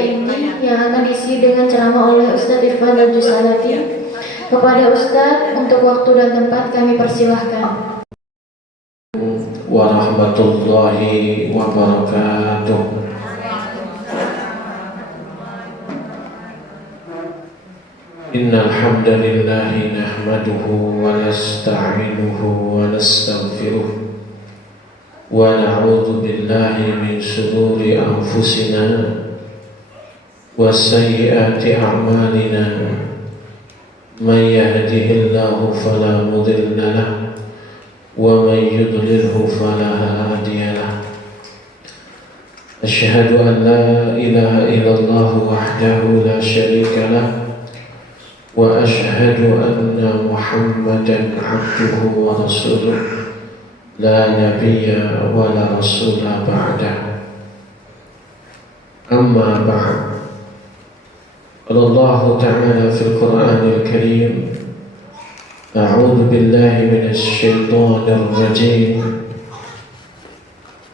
ini yang akan diisi dengan ceramah oleh Ustadz Irfan Al-Jusalafi. Kepada Ustadz, untuk waktu dan tempat kami persilahkan. Warahmatullahi wabarakatuh. Innal hamdalillahi nahmaduhu wa nasta'inuhu wa nastaghfiruh wa na'udzu billahi min shururi anfusina wa sayyiati a'malina. Man yahdihillahu fala mudilla lahu wa man yudlilhu fala hadiya lahu. Asyhadu an la ilaha illallah wahdahu la syarika lahu wa asyhadu anna Muhammadan abduhu wa rasuluh la nabiyya wa la rasula ba'dah. Amma ba'd. Allah Ta'ala fil Qur'anil Karim, a'udzu billahi minasy syaithanir rajim.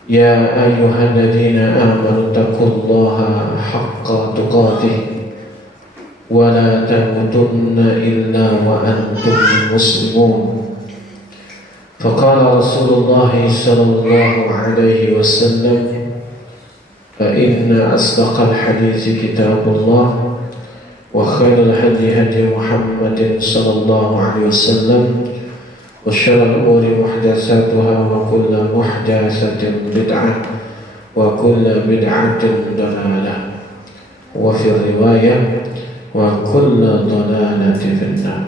Ya ayyuhalladzina amanu taqullaha haqqa tuqatih wa la tamutunna illa wa antum muslimun. Faqala Rasulullah sallallahu alaihi wasallam, fa inna asdaqal hadithi kitabullah wa khairal hadi hadi Muhammadin sallallahu alaihi wasallam wa syarrul umuri muhdatsatuha wa kullu muhdatsatin bid'ah wa kullu bid'atin dalalah wa fi riwayah wa kullu dalalatin finnar.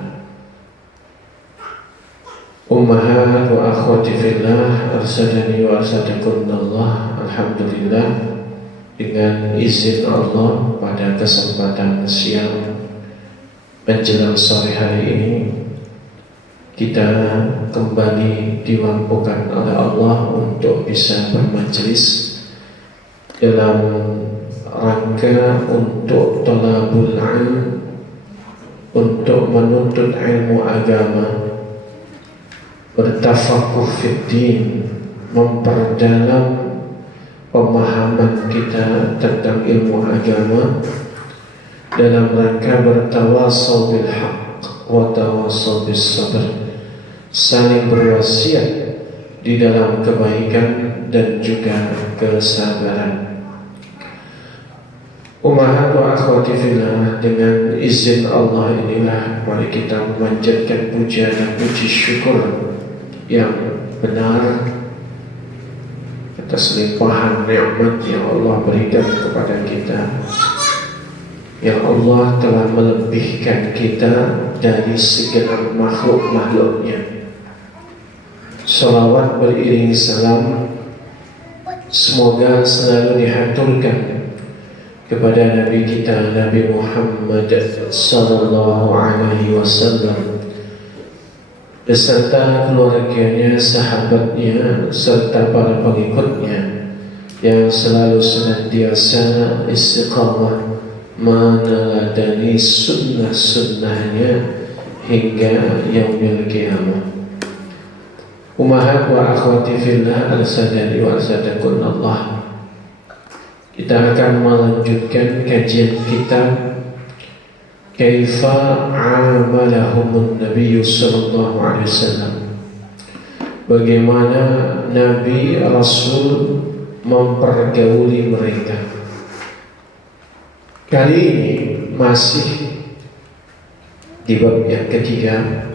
Ummahat wa akhwati fillah, arsadani wa arsadakunallah. Alhamdulillah, dengan izin Allah pada kesempatan siang menjelang sore hari ini kita kembali dimampukan oleh Allah untuk bisa bermajelis dalam rangka untuk thalabul ilm, untuk menuntut ilmu agama, bertafakuh fiddin, memperdalam pemahaman kita tentang ilmu agama dalam rangka bertawasaw bil haqq wa tawasaw bis sabr, saling berwasiat di dalam kebaikan dan juga kesabaran. Ummahat wa akhwati fillah, dengan izin Allah inilah mari kita memanjatkan puja dan puji syukur yang benar atas limpahan nikmat yang Allah berikan kepada kita, yang Allah telah melebihkan kita dari segenap makhluk-makhluknya. Salawat beriring salam semoga selalu dihaturkan kepada Nabi kita, Nabi Muhammad sallallahu alaihi wasallam, beserta keluarganya, sahabatnya, serta para pengikutnya yang selalu senantiasa istiqamah meneladani sunnah-sunnahnya hingga yaumil qiyamah. Ummahat wa akhwati fillah, arsadani wa arsadakunallah. Kita akan melanjutkan kajian kita Kaifa amalahumun Nabi sallallahu alaihi wasallam, bagaimana Nabi Rasul mempergauli mereka. Kali ini masih di bab yang ketiga.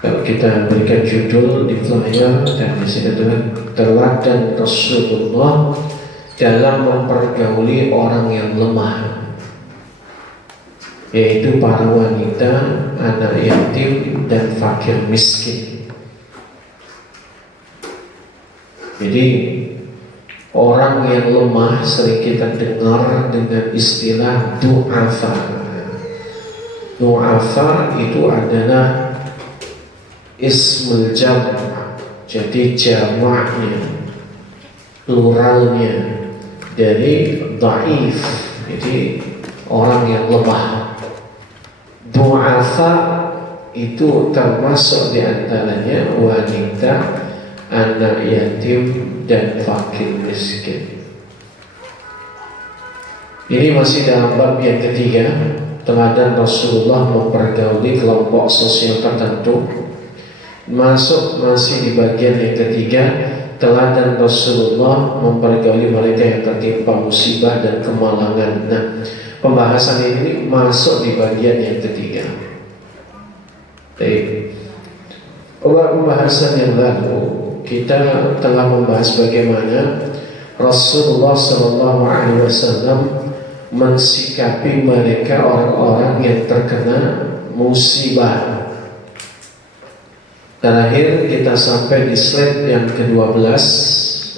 Kalau kita berikan judul di flyer dan di sini adalah teladan Rasulullah dalam mempergauli orang yang lemah, yaitu para wanita, anak yatim, dan fakir miskin. Jadi orang yang lemah sering kita dengar dengan istilah du'afa. Du'afa itu adalah ismul jam', jadi jamaknya, pluralnya dari dhaif, jadi orang yang lemah. Du'afa itu termasuk diantaranya wanita, anak yatim, dan fakir miskin. Ini masih dalam bab yang ketiga, teladan Rasulullah mempergauli kelompok sosial tertentu. Masih di bagian yang ketiga, teladan Rasulullah mempergauli mereka yang tertimpa musibah dan kemalangan. Nah, pembahasan ini masuk di bagian yang ketiga. Baik. Pembahasan yang lalu kita telah membahas bagaimana Rasulullah SAW mensikapi mereka orang-orang yang terkena musibah. Terakhir kita sampai di slide yang ke-12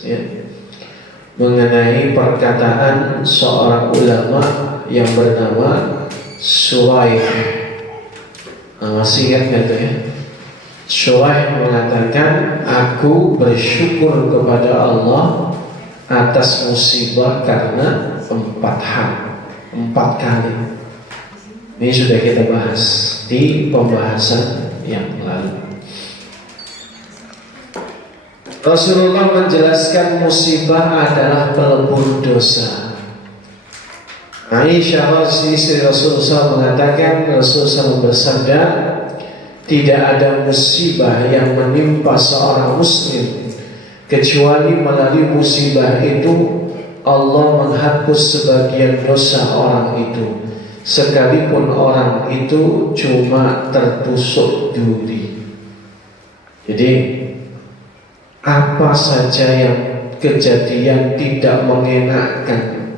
ya, mengenai perkataan seorang ulama yang bernama Sulaim. Masih ingat nggak tuh ya? Sulaim mengatakan, aku bersyukur kepada Allah atas musibah karena 4 hal, 4 kali. Ini sudah kita bahas di pembahasan yang lalu. Rasulullah menjelaskan musibah adalah pelebur dosa. Aisyah istri Rasulullah mengatakan, Rasulullah bersabda, tidak ada musibah yang menimpa seorang muslim kecuali melalui musibah itu Allah menghapus sebagian dosa orang itu, sekalipun orang itu cuma tertusuk duri. Jadi apa saja yang kejadian tidak mengenakan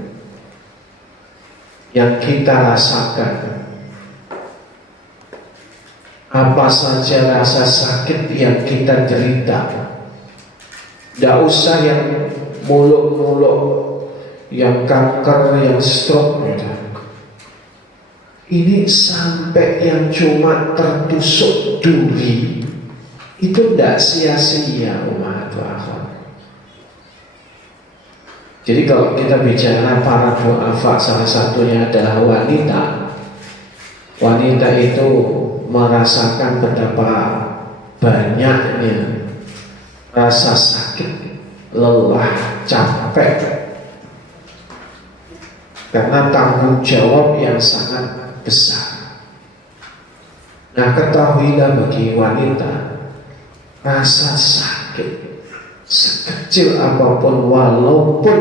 yang kita rasakan, apa saja rasa sakit yang kita derita, tidak usah yang muluk-muluk, yang kanker, yang stroke. Ini sampai yang cuma tertusuk duri itu tidak sia-sia umat wafat. Jadi kalau kita bicara para du'afa, salah satunya adalah wanita. Wanita itu merasakan betapa banyaknya rasa sakit, lelah, capek, karena tanggung jawab yang sangat besar. Nah, ketahuilah bagi wanita, rasa sakit sekecil apapun, walaupun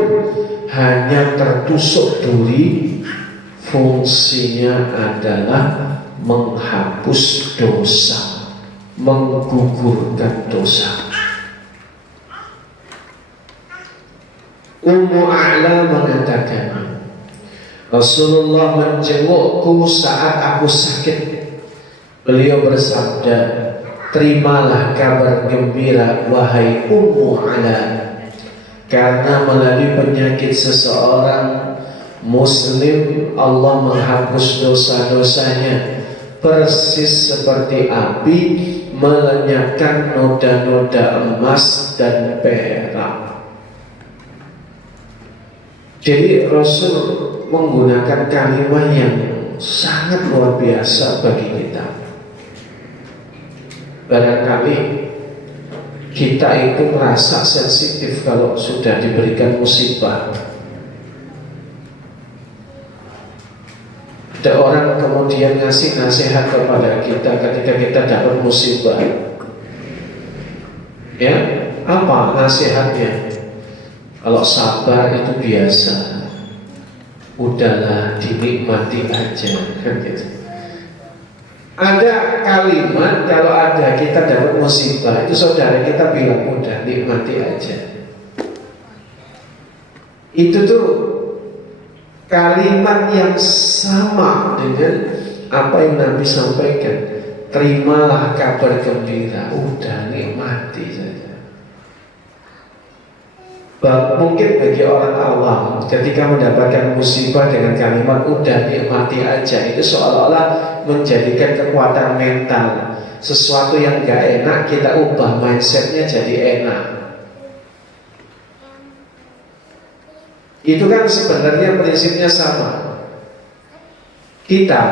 hanya tertusuk duri, fungsinya adalah menghapus dosa, menggugurkan dosa. Ummu A'la mengatakan, Rasulullah menjengukku saat aku sakit. Beliau bersabda, terimalah kabar gembira wahai Ummu A'la, karena melalui penyakit seseorang muslim Allah menghapus dosa-dosanya persis seperti api melenyapkan noda-noda emas dan perak. Jadi Rasul menggunakan kalimat yang sangat luar biasa bagi kita. Barangkali kita itu merasa sensitif kalau sudah diberikan musibah. Ada orang kemudian ngasih nasihat kepada kita ketika kita dapat musibah. Ya, apa nasihatnya? Kalau sabar itu biasa, udahlah dinikmati aja, kan gitu. Ada kalimat kalau ada kita dapat musibah itu saudara kita bilang udah nikmati aja. Itu tuh kalimat yang sama dengan apa yang Nabi sampaikan. Terimalah kabar gembira, udah nikmati saja. Mungkin bagi orang awam ketika mendapatkan musibah dengan kalimat udah nikmati aja, itu seolah-olah menjadikan kekuatan mental. Sesuatu yang gak enak kita ubah mindsetnya jadi enak. Itu kan sebenarnya prinsipnya sama. Kita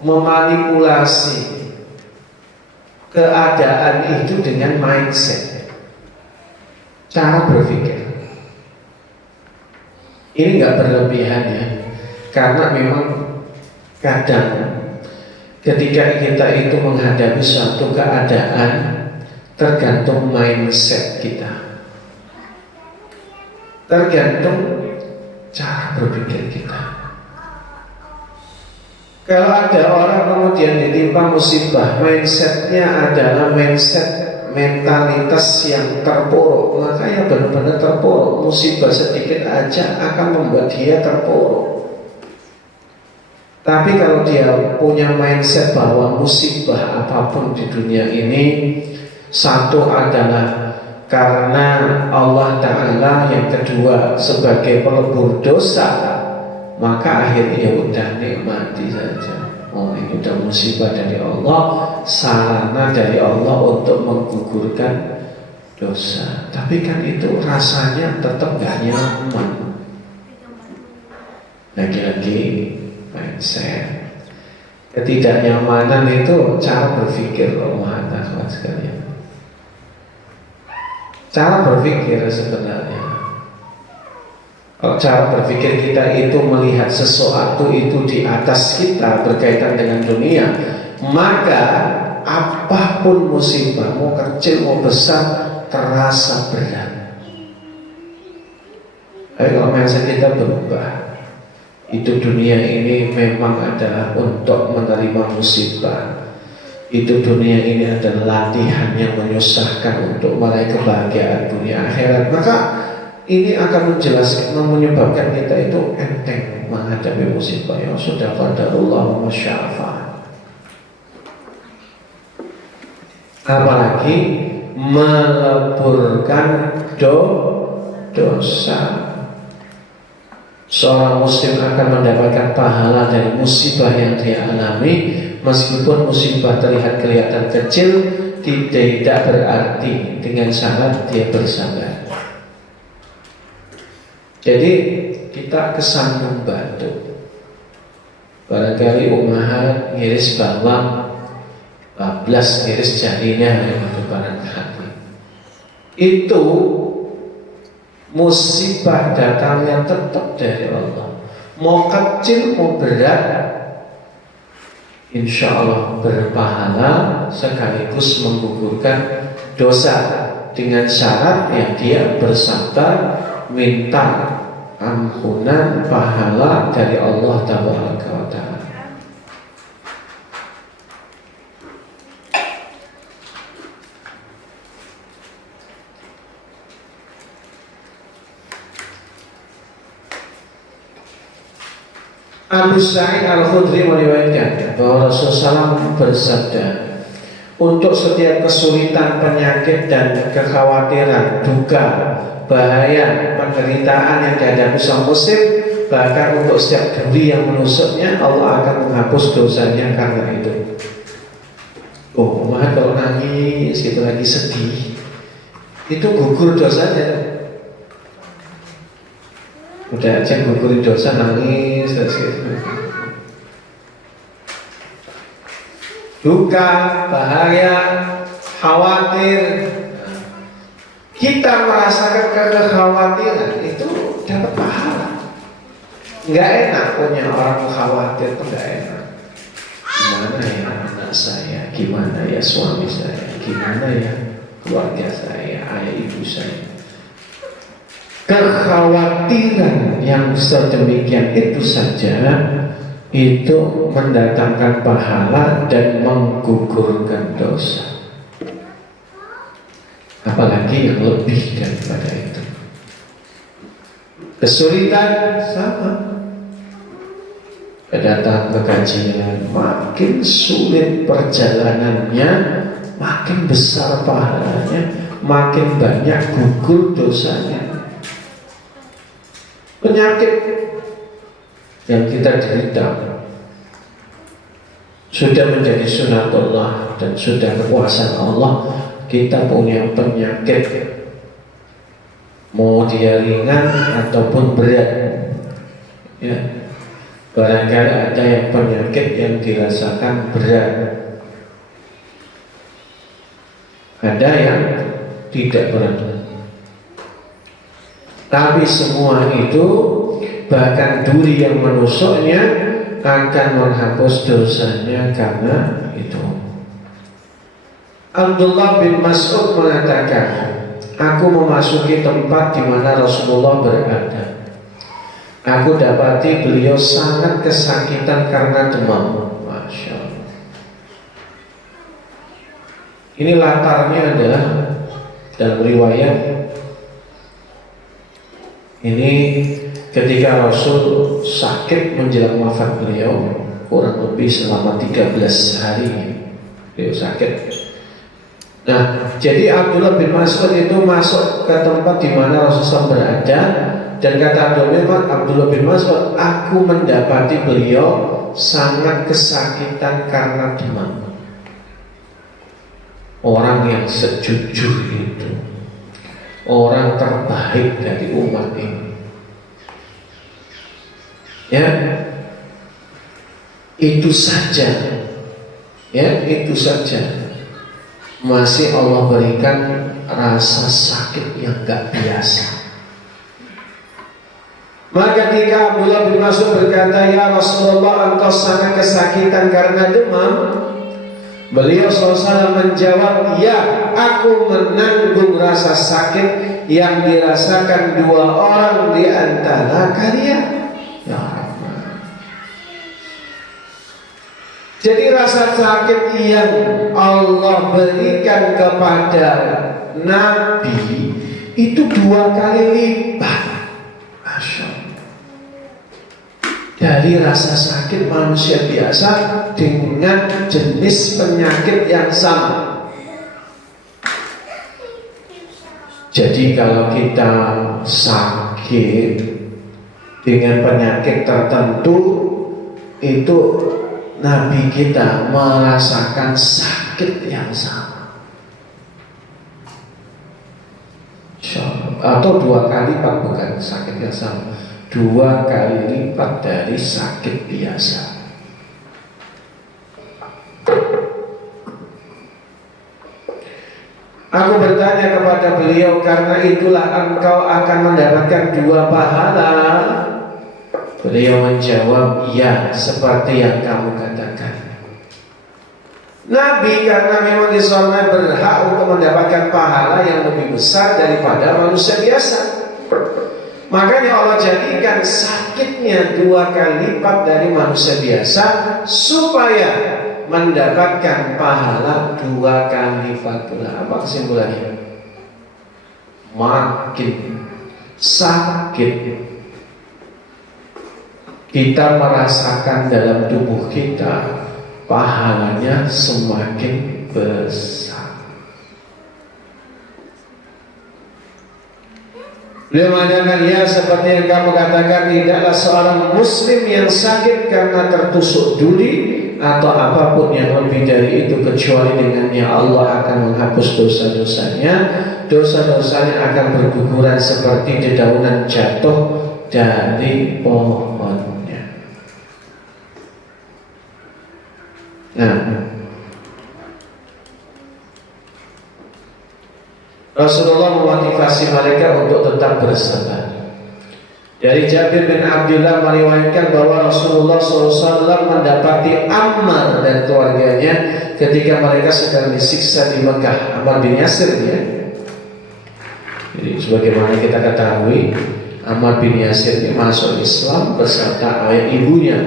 memanipulasi keadaan itu dengan mindset, cara berpikir. Ini gak berlebihan ya. Karena memang kadang ketika kita itu menghadapi suatu keadaan, tergantung mindset kita, tergantung cara berpikir kita. Kalau ada orang kemudian ditimpa musibah, mindsetnya adalah mentalitas yang terpuruk, maka ya benar-benar terpuruk. Musibah sedikit aja akan membuat dia terpuruk. Tapi kalau dia punya mindset bahwa musibah apapun di dunia ini, satu adalah karena Allah Ta'ala, yang kedua sebagai pelebur dosa, maka akhirnya ya udah nikmati saja. Oh, ini udah musibah dari Allah, sarana dari Allah untuk menggugurkan dosa. Tapi kan itu rasanya tetap gak nyaman. Lagi-lagi mindset. Ketidaknyamanan itu cara berpikir Allah Ta'ala sekalian. Cara berpikir sebenarnya. Kalau cara berpikir kita itu melihat sesuatu itu di atas kita berkaitan dengan dunia, maka apapun musibah, mau kecil mau besar, terasa berat. Tapi kalau mindset kita berubah, hidup dunia ini memang adalah untuk menerima musibah. Hidup dunia ini adalah latihan yang menyusahkan untuk meraih kebahagiaan dunia akhirat. Maka ini akan menjelaskan, menyebabkan kita itu enteng menghadapi musibah. Ya sudah, qadarullah wa masya'afa'al. Apalagi meleburkan dosa. Seorang muslim akan mendapatkan pahala dari musibah yang dia alami, meskipun musibah terlihat kelihatan kecil, tidak berarti, dengan syarat dia bersabar. Jadi kita kesandung batu. Barangkali umaha ngiris bawang, bablas ngiris jarinya, itu barangkali. Itu musibah datangnya tetap dari Allah. Mau kecil mau berat, insya Allah berpahala sekaligus menggugurkan dosa, dengan syarat yang dia bersabar, minta ampunan pahala dari Allah Tabaraka wa Ta'ala. Abu Sa'id Al-Khudri meriwayatkan bahwa Rasulullah SAW bersabda, untuk setiap kesulitan, penyakit dan kekhawatiran, duka, bahaya, penderitaan yang dihadapi sang muslim, bahkan untuk setiap duri yang menusuknya, Allah akan menghapus dosanya karena itu. Oh, maka kalau nangis, gitu lagi sedih, itu gugur dosanya. Udah aja gugurin dosa, nangis terus gitu. Duka, bahaya, khawatir, kita merasakan kekhawatiran itu dapat pahala. Nggak enak punya orang khawatir, itu nggak enak. Gimana ya anak saya, gimana ya suami saya, gimana ya keluarga saya, ayah ibu saya. Kekhawatiran yang sedemikian itu saja itu mendatangkan pahala dan menggugurkan dosa. Apalagi yang lebih daripada itu. Kesulitan sama. Datang ke kajian, makin sulit perjalanannya, makin besar pahalanya, makin banyak gugur dosanya. Penyakit yang kita derita sudah menjadi sunatullah dan sudah kekuasaan Allah. Kita punya penyakit, mau dia ringan ataupun berat, ya. Barangkali ada yang penyakit yang dirasakan berat, ada yang tidak berat. Tapi semua itu bahkan duri yang menusuknya akan menghapus dosanya karena itu. Abdullah bin Mas'ud mengatakan, aku memasuki tempat di mana Rasulullah berada. Aku dapati beliau sangat kesakitan karena demam. Masya Allah. Ini latarnya adalah dalam riwayat ini ketika Rasul sakit menjelang wafat beliau, kurang lebih selama 13 hari beliau sakit. Nah, jadi Abdullah bin Mas'ud itu masuk ke tempat di mana Rasulullah berada, dan kata Abdullah bin Mas'ud, aku mendapati beliau sangat kesakitan karena demam. Orang yang sejujur itu, orang terbaik dari umat ini, ya, itu saja, ya, itu saja. Masih Allah berikan rasa sakit yang gak biasa. Maka ketika Abdullah bin Mas'ud berkata, ya Rasulullah, engkau sangat kesakitan karena demam, beliau SAW menjawab, ya, aku menanggung rasa sakit yang dirasakan dua orang di antara kalian. Ya Rahman. Jadi rasa sakit yang Allah berikan kepada Nabi itu 2 kali lipat. Masya Allah. Dari rasa sakit manusia biasa dengan jenis penyakit yang sama. Jadi kalau kita sakit dengan penyakit tertentu, itu Nabi kita merasakan sakit yang sama, atau 2 kali lipat, bukan sakit yang sama, 2 kali lipat dari sakit biasa. Aku bertanya kepada beliau, karena itulah engkau akan mendapatkan 2 pahala. Beliau menjawab, ya, seperti yang kamu katakan. Nabi karena memang di surga berhak untuk mendapatkan pahala yang lebih besar daripada manusia biasa. Makanya Allah jadikan sakitnya 2 kali lipat dari manusia biasa, supaya mendapatkan pahala 2 kali lipat pula. Apa kesimpulannya? Makin sakit kita merasakan dalam tubuh kita, pahalanya semakin besar. Beliau mengatakan, ya, seperti yang kamu katakan, tidaklah seorang muslim yang sakit karena tertusuk duri atau apapun yang lebih dari itu, kecuali dengannya Allah akan menghapus dosa-dosanya. Dosa-dosanya akan berguguran seperti dedaunan jatuh dari pohonnya. Nah, Rasulullah memotivasi mereka untuk tetap bersabar. Dari Jabir bin Abdullah meriwayatkan bahwa Rasulullah SAW mendapati Ammar dan keluarganya ketika mereka sedang disiksa di Mekah. Ammar bin Yasir, ya. Jadi sebagaimana kita ketahui, Ammar bin Yasir ini masuk Islam beserta ayah ibunya.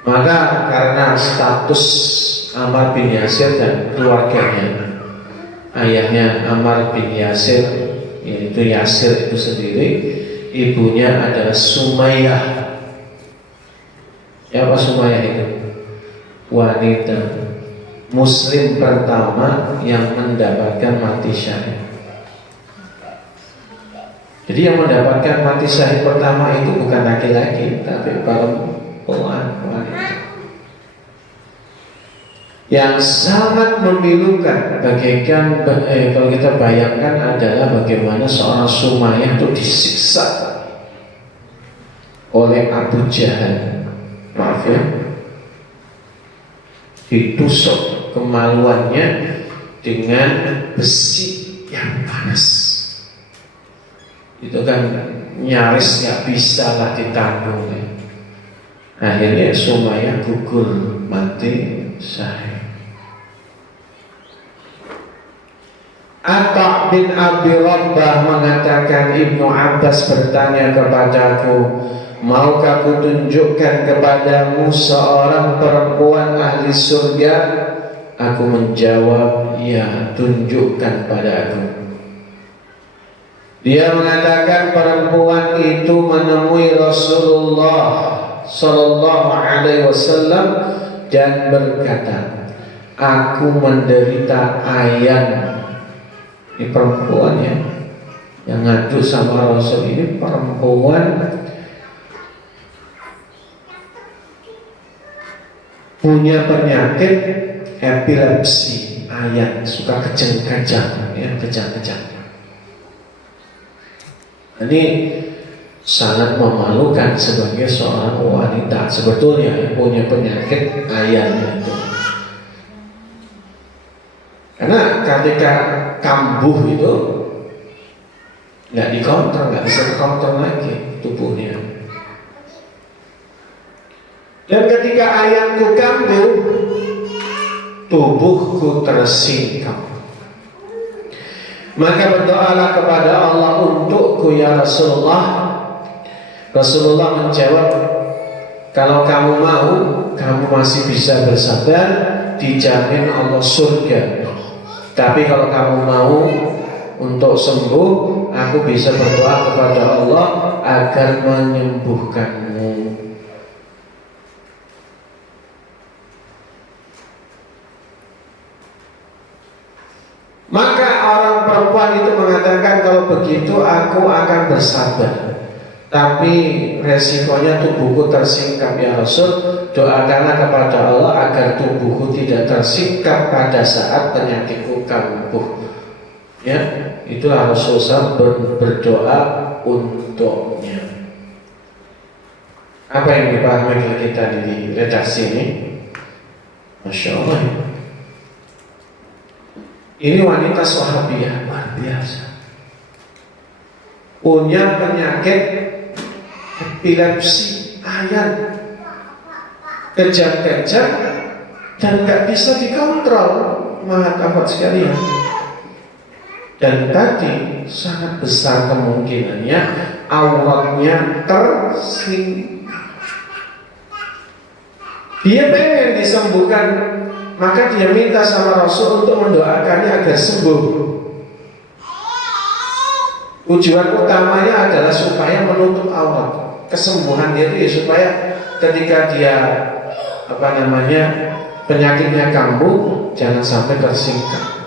Maka karena status Ammar bin Yasir dan keluarganya, ayahnya Ammar bin Yasir, yaitu Yasir itu sendiri, ibunya adalah Sumayyah. Apa Sumayyah itu? Wanita Muslim pertama yang mendapatkan mati syahid. Jadi yang mendapatkan mati syahid pertama itu bukan laki-laki, tapi perempuan, wanita. Yang sangat memilukan, bagaikan kalau kita bayangkan adalah bagaimana seorang Sumayyah itu disiksa oleh Abu Jahal, maaf ya, ditusuk kemaluannya dengan besi yang panas. itu kan nyaris nggak bisa lah ditanggung. Akhirnya Sumayyah gugur mati syahid. Atta bin Abi Rabbah mengatakan, Ibnu Abbas bertanya kepadaku, maukah aku tunjukkan kepadamu seorang perempuan ahli surga? Aku menjawab, ya, tunjukkan padaku. Dia mengatakan perempuan itu menemui Rasulullah Sallallahu Alaihi Wasallam dan berkata, aku menderita ayan. Ini perempuan ya, yang ngadu sama Rasul ini perempuan punya penyakit epilepsi, ayan, suka kejang-kejang, ya, kejang-kejang. Ini sangat memalukan sebagai seorang wanita sebetulnya yang punya penyakit ayan itu. Karena ketika kambuh itu nggak dikontrol, nggak bisa dikontrol lagi tubuhnya. Dan ketika ayanku kambuh, tubuhku tersingkap. Maka berdoalah kepada Allah untukku ya Rasulullah. Rasulullah menjawab, kalau kamu mau, kamu masih bisa bersabar, dijamin Allah surga. Tapi kalau kamu mau untuk sembuh, aku bisa berdoa kepada Allah agar menyembuhkanmu. Maka orang perempuan itu mengatakan, kalau begitu aku akan bersabar, tapi resikonya tubuhku tersingkap ya Rasul. Doakanlah kepada Allah agar tubuhku tidak tersingkap pada saat penyakitku kambuh. Ya, itulah Rasulullah berdoa untuknya. Apa yang dipahami oleh kita di redaksi ini? Masya Allah. Ini wanita sahabiah luar biasa, punya penyakit epilepsi, ayan, kejang-kejang, dan gak bisa dikontrol, mahat sekalian. Dan tadi sangat besar kemungkinannya auratnya tersingkap. Dia pengen disembuhkan, maka dia minta sama Rasul untuk mendoakannya agar sembuh. Tujuan utamanya adalah supaya menutup aurat. Kesembuhan dia itu ya supaya ketika dia penyakitnya kambuh, jangan sampai tersingkap.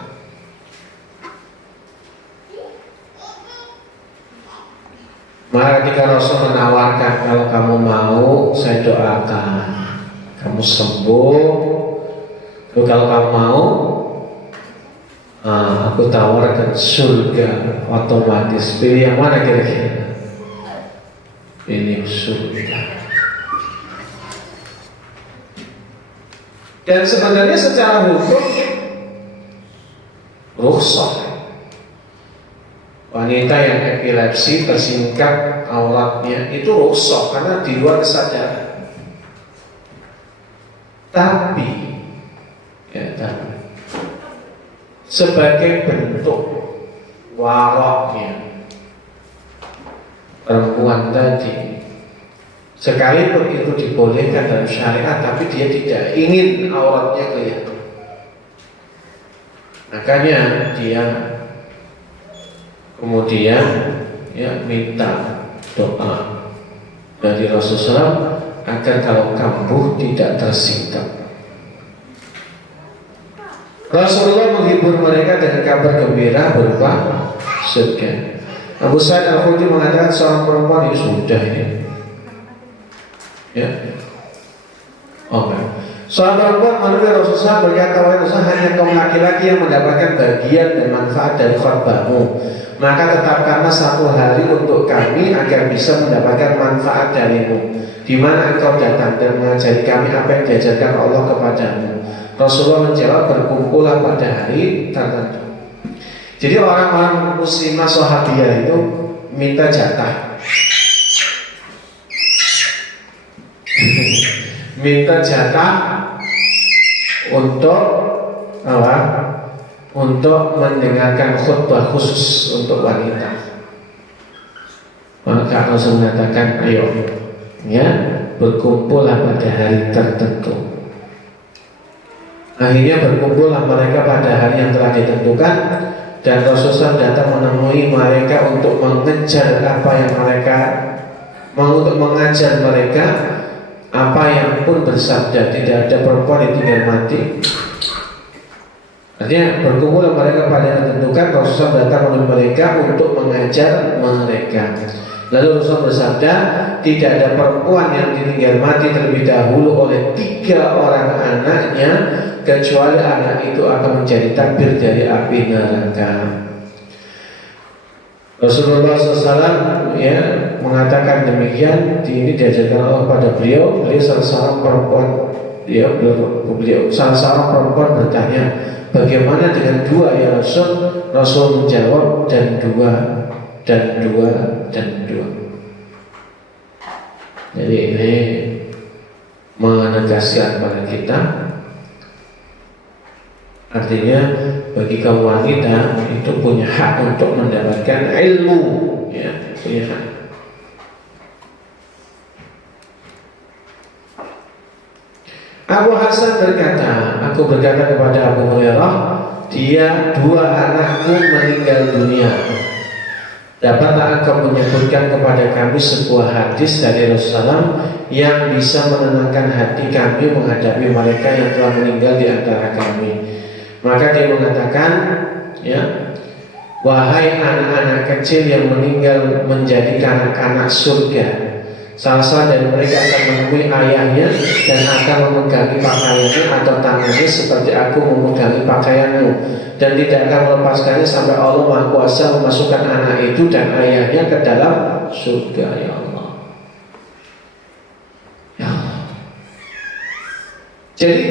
Maka ketika Rasul menawarkan, kalau kamu mau, saya doakan kamu sembuh. Kalau kamu mau, aku tawarkan surga otomatis. Pilih yang mana kira-kira? Pilih surga. Dan sebenarnya secara hukum rukhsah. Wanita yang epilepsi tersingkap auratnya itu rukhsah karena di luar kesadaran. Tapi sebagai bentuk waroknya perempuan tadi, sekalipun itu dibolehkan dalam syariat, tapi dia tidak ingin auratnya kelihatan. Makanya dia kemudian minta doa dari Rasulullah agar kalau kambuh tidak tersingkap. Rasulullah menghibur mereka dengan kabar gembira berupa surga. Abu Sa'id Al-Khudri mengatakan seorang perempuan itu sudah ini. Ya. Oke. Seorang perempuan menurut Rasulullah berkata, wahai Rasulullah, hanya kaum laki-laki yang mendapatkan bagian dan manfaat dari khutbahmu. Maka tetapkanlah satu hari untuk kami agar bisa mendapatkan manfaat darimu, di mana engkau datang dan mengajari kami apa yang diajarkan Allah kepadamu. Rasulullah menjawab, berkumpullah pada hari tertentu. Jadi orang-orang muslimah sahabiah itu minta jatah. Minta jatah untuk apa? Untuk mendengarkan khutbah khusus untuk wanita. Maka Rasul mengatakan, ayo, ya, berkumpullah pada hari tertentu. Akhirnya berkumpullah mereka pada hari yang telah ditentukan, dan Rasulullah datang menemui mereka untuk mengejar apa yang mereka untuk mengajar mereka apa yang pun bersabda, tidak ada perempuan yang tinggal mati. Artinya berkumpul mereka pada yang ditentukan, Rasulullah datang menemui mereka untuk mengajar mereka. Lalu Rasulullah bersabda, tidak ada perempuan yang ditinggal mati terlebih dahulu oleh 3 orang anaknya, kecuali anak itu akan menjadi tabir dari api neraka. Rasulullah SAW ya mengatakan demikian. Ini diajarkan Allah pada beliau. Beliau salah seorang perempuan. Beliau salah seorang perempuan bertanya, bagaimana dengan 2 ya Rasul? Rasul menjawab, dan 2 dan 2 dan 2. Jadi ini menegaskan pada kita, artinya bagi kaum wanita itu punya hak untuk mendapatkan ilmu, ya, punya hak. Abu Hasan berkata, aku berkata kepada Abu Hurairah, dia 2 anakku meninggal dunia. Dapatkah engkau menyebutkan kepada kami sebuah hadis dari Rasulullah yang bisa menenangkan hati kami menghadapi mereka yang telah meninggal di antara kami? Maka dia mengatakan, ya, wahai anak-anak kecil yang meninggal menjadi kanak-kanak surga, salah dari mereka akan menemui ayahnya dan akan memegangi pakaiannya atau tangannya seperti aku memegangi pakaianmu, dan tidak akan melepaskannya sampai Allah Maha Kuasa memasukkan anak itu dan ayahnya ke dalam surga. Ya Allah, ya Allah. Jadi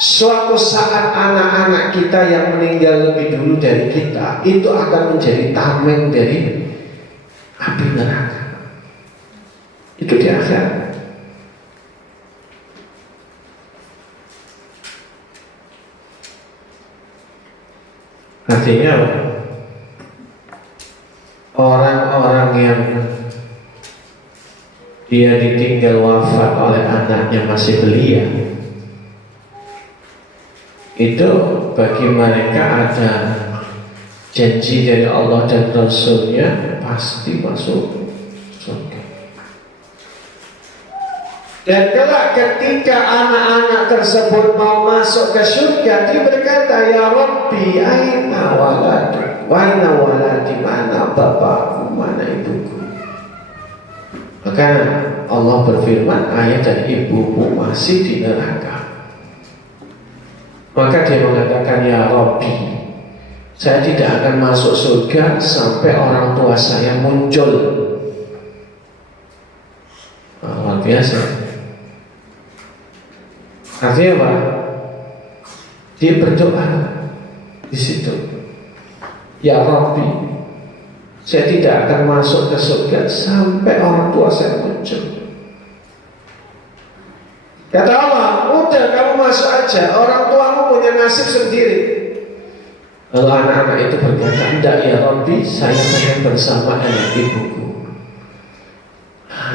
suatu saat anak-anak kita yang meninggal lebih dulu dari kita itu akan menjadi tameng dari api neraka. Itu di akhirat. Artinya orang-orang yang dia ditinggal wafat oleh anaknya masih belia, itu bagi mereka ada janji dari Allah dan Rasulnya, pasti masuk surga. Dan kelak ketika anak-anak tersebut mau masuk ke surga, dia berkata, ya Rabbi, aina waladi, waina waladi, mana bapakku, mana ibuku. Maka Allah berfirman, ayah dan ibumu masih di neraka. Maka dia mengatakan, ya Rabbi, saya tidak akan masuk surga sampai orang tua saya muncul. Luar biasa. Artinya apa? Dia berdoa di situ, ya Rabbi, saya tidak akan masuk ke surga sampai orang tua saya muncul. Kata Allah, udah kamu masuk aja, orang tuamu punya nasib sendiri. Lalu anak-anak itu berkata, tidak ya Rabbi, saya pengen bersama anak ibuku.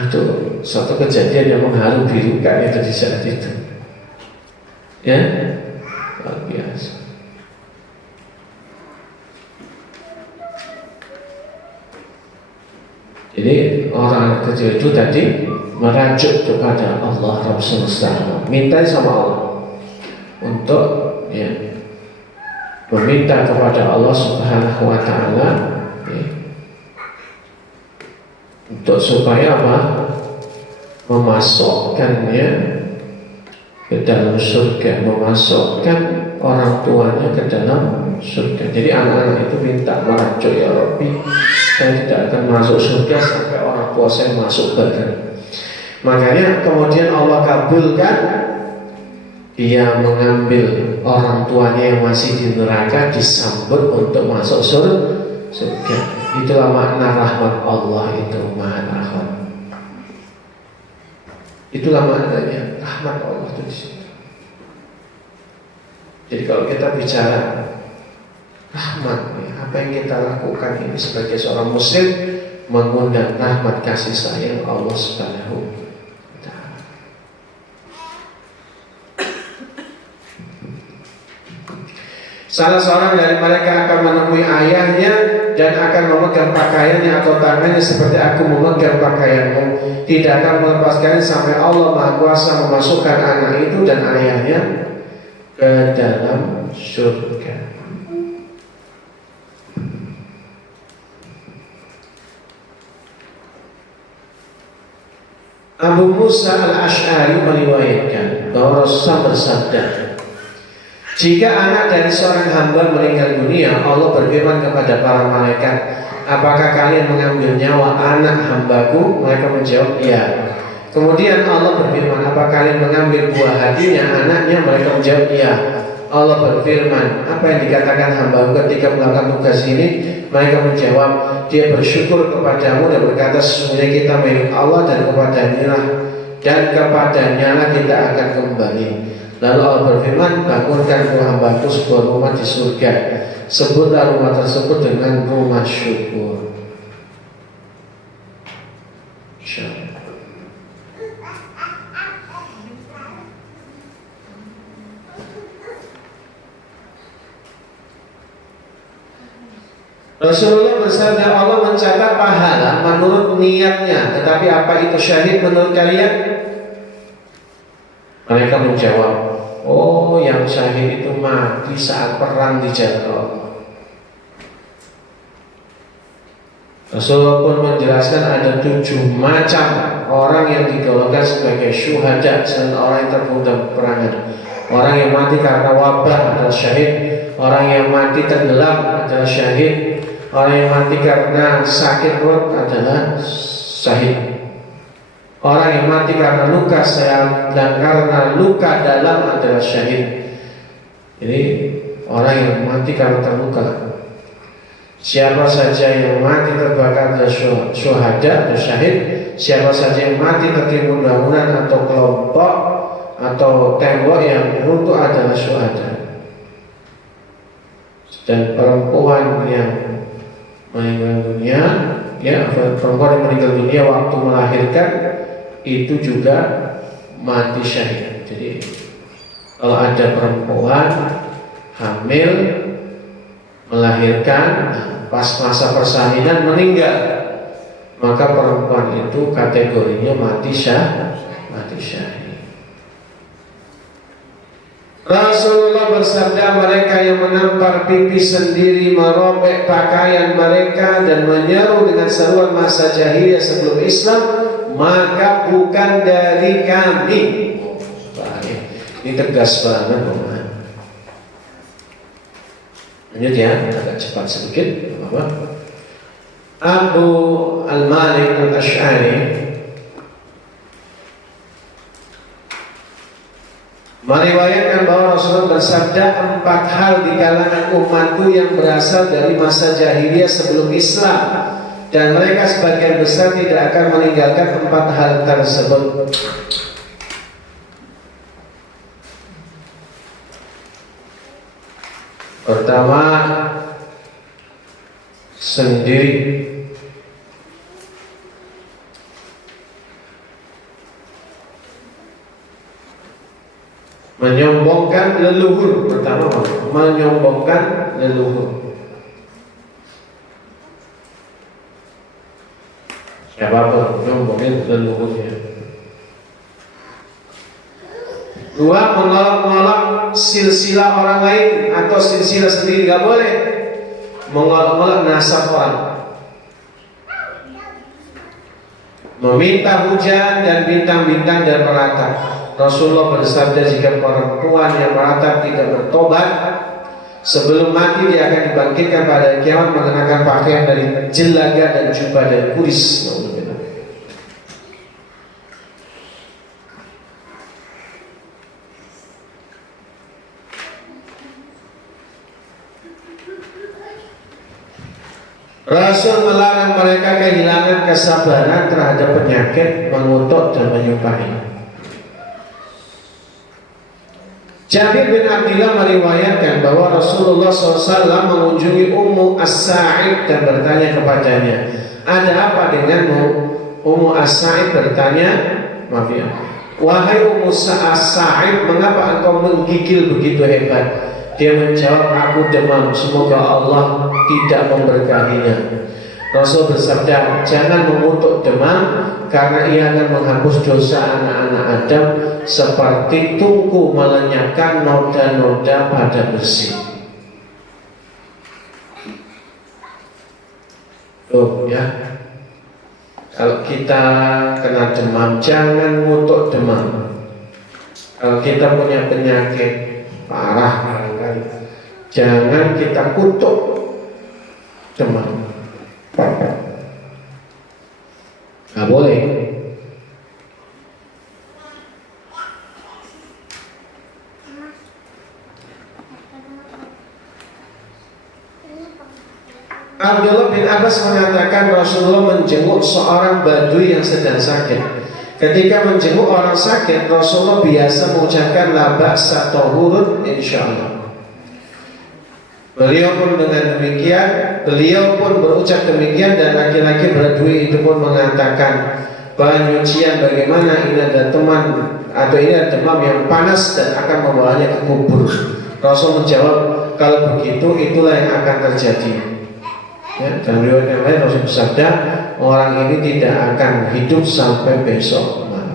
Itu suatu kejadian yang mengharu birukan itu di saat itu. Ya, luar biasa. Jadi orang kecil itu tadi merajuk kepada Allah Rabb semesta, minta sama Allah untuk ya, meminta kepada Allah Subhanahu wa Ta'ala ya, untuk supaya apa? Memasukkannya ke dalam surga, memasukkan orang tuanya ke dalam surga. Jadi anak-anak itu minta merajuk, ya Rabbi, saya tidak akan masuk surga sampai orang tua saya masuk surga. Makanya kemudian Allah kabulkan, dia mengambil orang tuanya yang masih di neraka, disambut untuk masuk surga. Itulah makna rahmat Allah itu ma'al-akhir. Itulah maknanya rahmat Allah itu di situ. Jadi kalau kita bicara rahmat, apa yang kita lakukan ini sebagai seorang muslim mengundang rahmat kasih sayang Allah Subhanahu wa Ta'ala. Salah seorang dari mereka akan menemui ayahnya dan akan memegang pakaiannya atau tangannya seperti aku memegang pakaianmu. Tidak akan melepaskannya sampai Allah Maha Kuasa memasukkan anak itu dan ayahnya ke dalam surga. Abu Musa al-Ash'ari meriwayatkan bahwa Rasulullah bersabda, jika anak dari seorang hamba meninggal dunia, Allah berfirman kepada para malaikat, apakah kalian mengambil nyawa anak hambaku? Mereka menjawab, iya. Kemudian Allah berfirman, apa kalian mengambil buah hatinya, anaknya? Mereka menjawab, iya. Allah berfirman, apa yang dikatakan hambaku ketika melakukan tugas ini? Mereka menjawab, dia bersyukur kepadamu dan berkata, sesungguhnya kita milik Allah dan kepadanya kita akan kembali. Lalu Allah berfirman, bangunkan hambaku sebuah rumah di surga. Sebutlah rumah tersebut dengan rumah syukur. Insyaallah. Rasulullah bersabda, Allah mencatat pahala menurut niatnya, tetapi apa itu syahid menurut kalian? Mereka menjawab, oh yang syahid itu mati saat perang di jalan Allah. Rasulullah pun menjelaskan ada 7 macam orang yang digolongkan sebagai syuhada, selain orang yang terbunuh dalam peperangan. Orang yang mati karena wabah adalah syahid. Orang yang mati tenggelam adalah syahid. Orang yang mati karena sakit perut adalah syahid. Orang yang mati karena luka sayang dan karena luka dalam adalah syahid. Jadi orang yang mati karena terluka. Siapa saja yang mati terbakar adalah syuhada atau syahid. Siapa saja yang mati tertimbun bangunan atau kelompok atau tembok yang runtuh adalah syuhada. Dan perempuan yang meninggal dunia, ya, perempuan yang meninggal dunia waktu melahirkan itu juga mati syahid. Jadi kalau ada perempuan hamil melahirkan pas masa persalinan meninggal, maka perempuan itu kategorinya mati syahid. Rasulullah bersabda, mereka yang menampar pipi sendiri, merobek pakaian mereka dan menyeru dengan seruan masa jahiliyah sebelum Islam, maka bukan dari kami. Baik. Ini tegas banget, teman. Lanjut ya, agak cepat sedikit. Abu Al-Malik Al-Ash'ari meriwayatkan bahwa Rasulullah bersabda, 4 hal di kalangan umatku yang berasal dari masa jahiliyah sebelum Islam, dan mereka sebagian besar tidak akan meninggalkan 4 hal tersebut. Pertama, sendiri. Menyombongkan leluhur. Pertama, menyombongkan leluhur. Siapa menyombongin leluhurnya. 2, menolak silsilah orang lain atau silsilah sendiri, gak boleh. Menolak nasab orang. Meminta hujan dan bintang-bintang dan meratap. Rasulullah bersabda, jika perempuan yang meratap tidak bertobat, sebelum mati dia akan dibangkitkan pada kiamat mengenakan pakaian dari jelaga dan jubah dari kuris. Rasul melarang mereka kehilangan kesabaran terhadap penyakit, mengutuk dan menyumpahi. Jabir bin Abdullah meriwayatkan bahwa Rasulullah SAW mengunjungi Ummu As-Sa'id dan bertanya kepadanya, "Ada apa denganmu?" Ummu As-Sa'id bertanya, maaf ya, "Wahai Ummu As-Sa'id, mengapa engkau menggigil begitu hebat?" Dia menjawab, "Aku demam, semoga Allah tidak memberkahinya." Rasul bersabda, "Jangan mengutuk demam, karena ia akan menghapus dosa anak-anak Adam seperti tungku melenyapkan noda-noda pada besi." Loh ya, kalau kita kena demam, jangan mengutuk demam. Kalau kita punya penyakit parah barangkali, jangan kita kutuk demam. Nggak boleh. Abdullah bin Abbas mengatakan Rasulullah menjenguk seorang badui yang sedang sakit. Ketika menjenguk orang sakit, Rasulullah biasa mengucapkan la ba'sa tahurun insyaallah. Beliau pun berucap demikian, dan laki-laki badui itu pun mengatakan, "Penyucian bagaimana, ini ada teman atau ini ada demam yang panas dan akan membawanya ke kubur." Rasul menjawab, "Kalau begitu itulah yang akan terjadi." Ya, dan riwayat yang lain Rasul bersabda, "Orang ini tidak akan hidup sampai besok malam."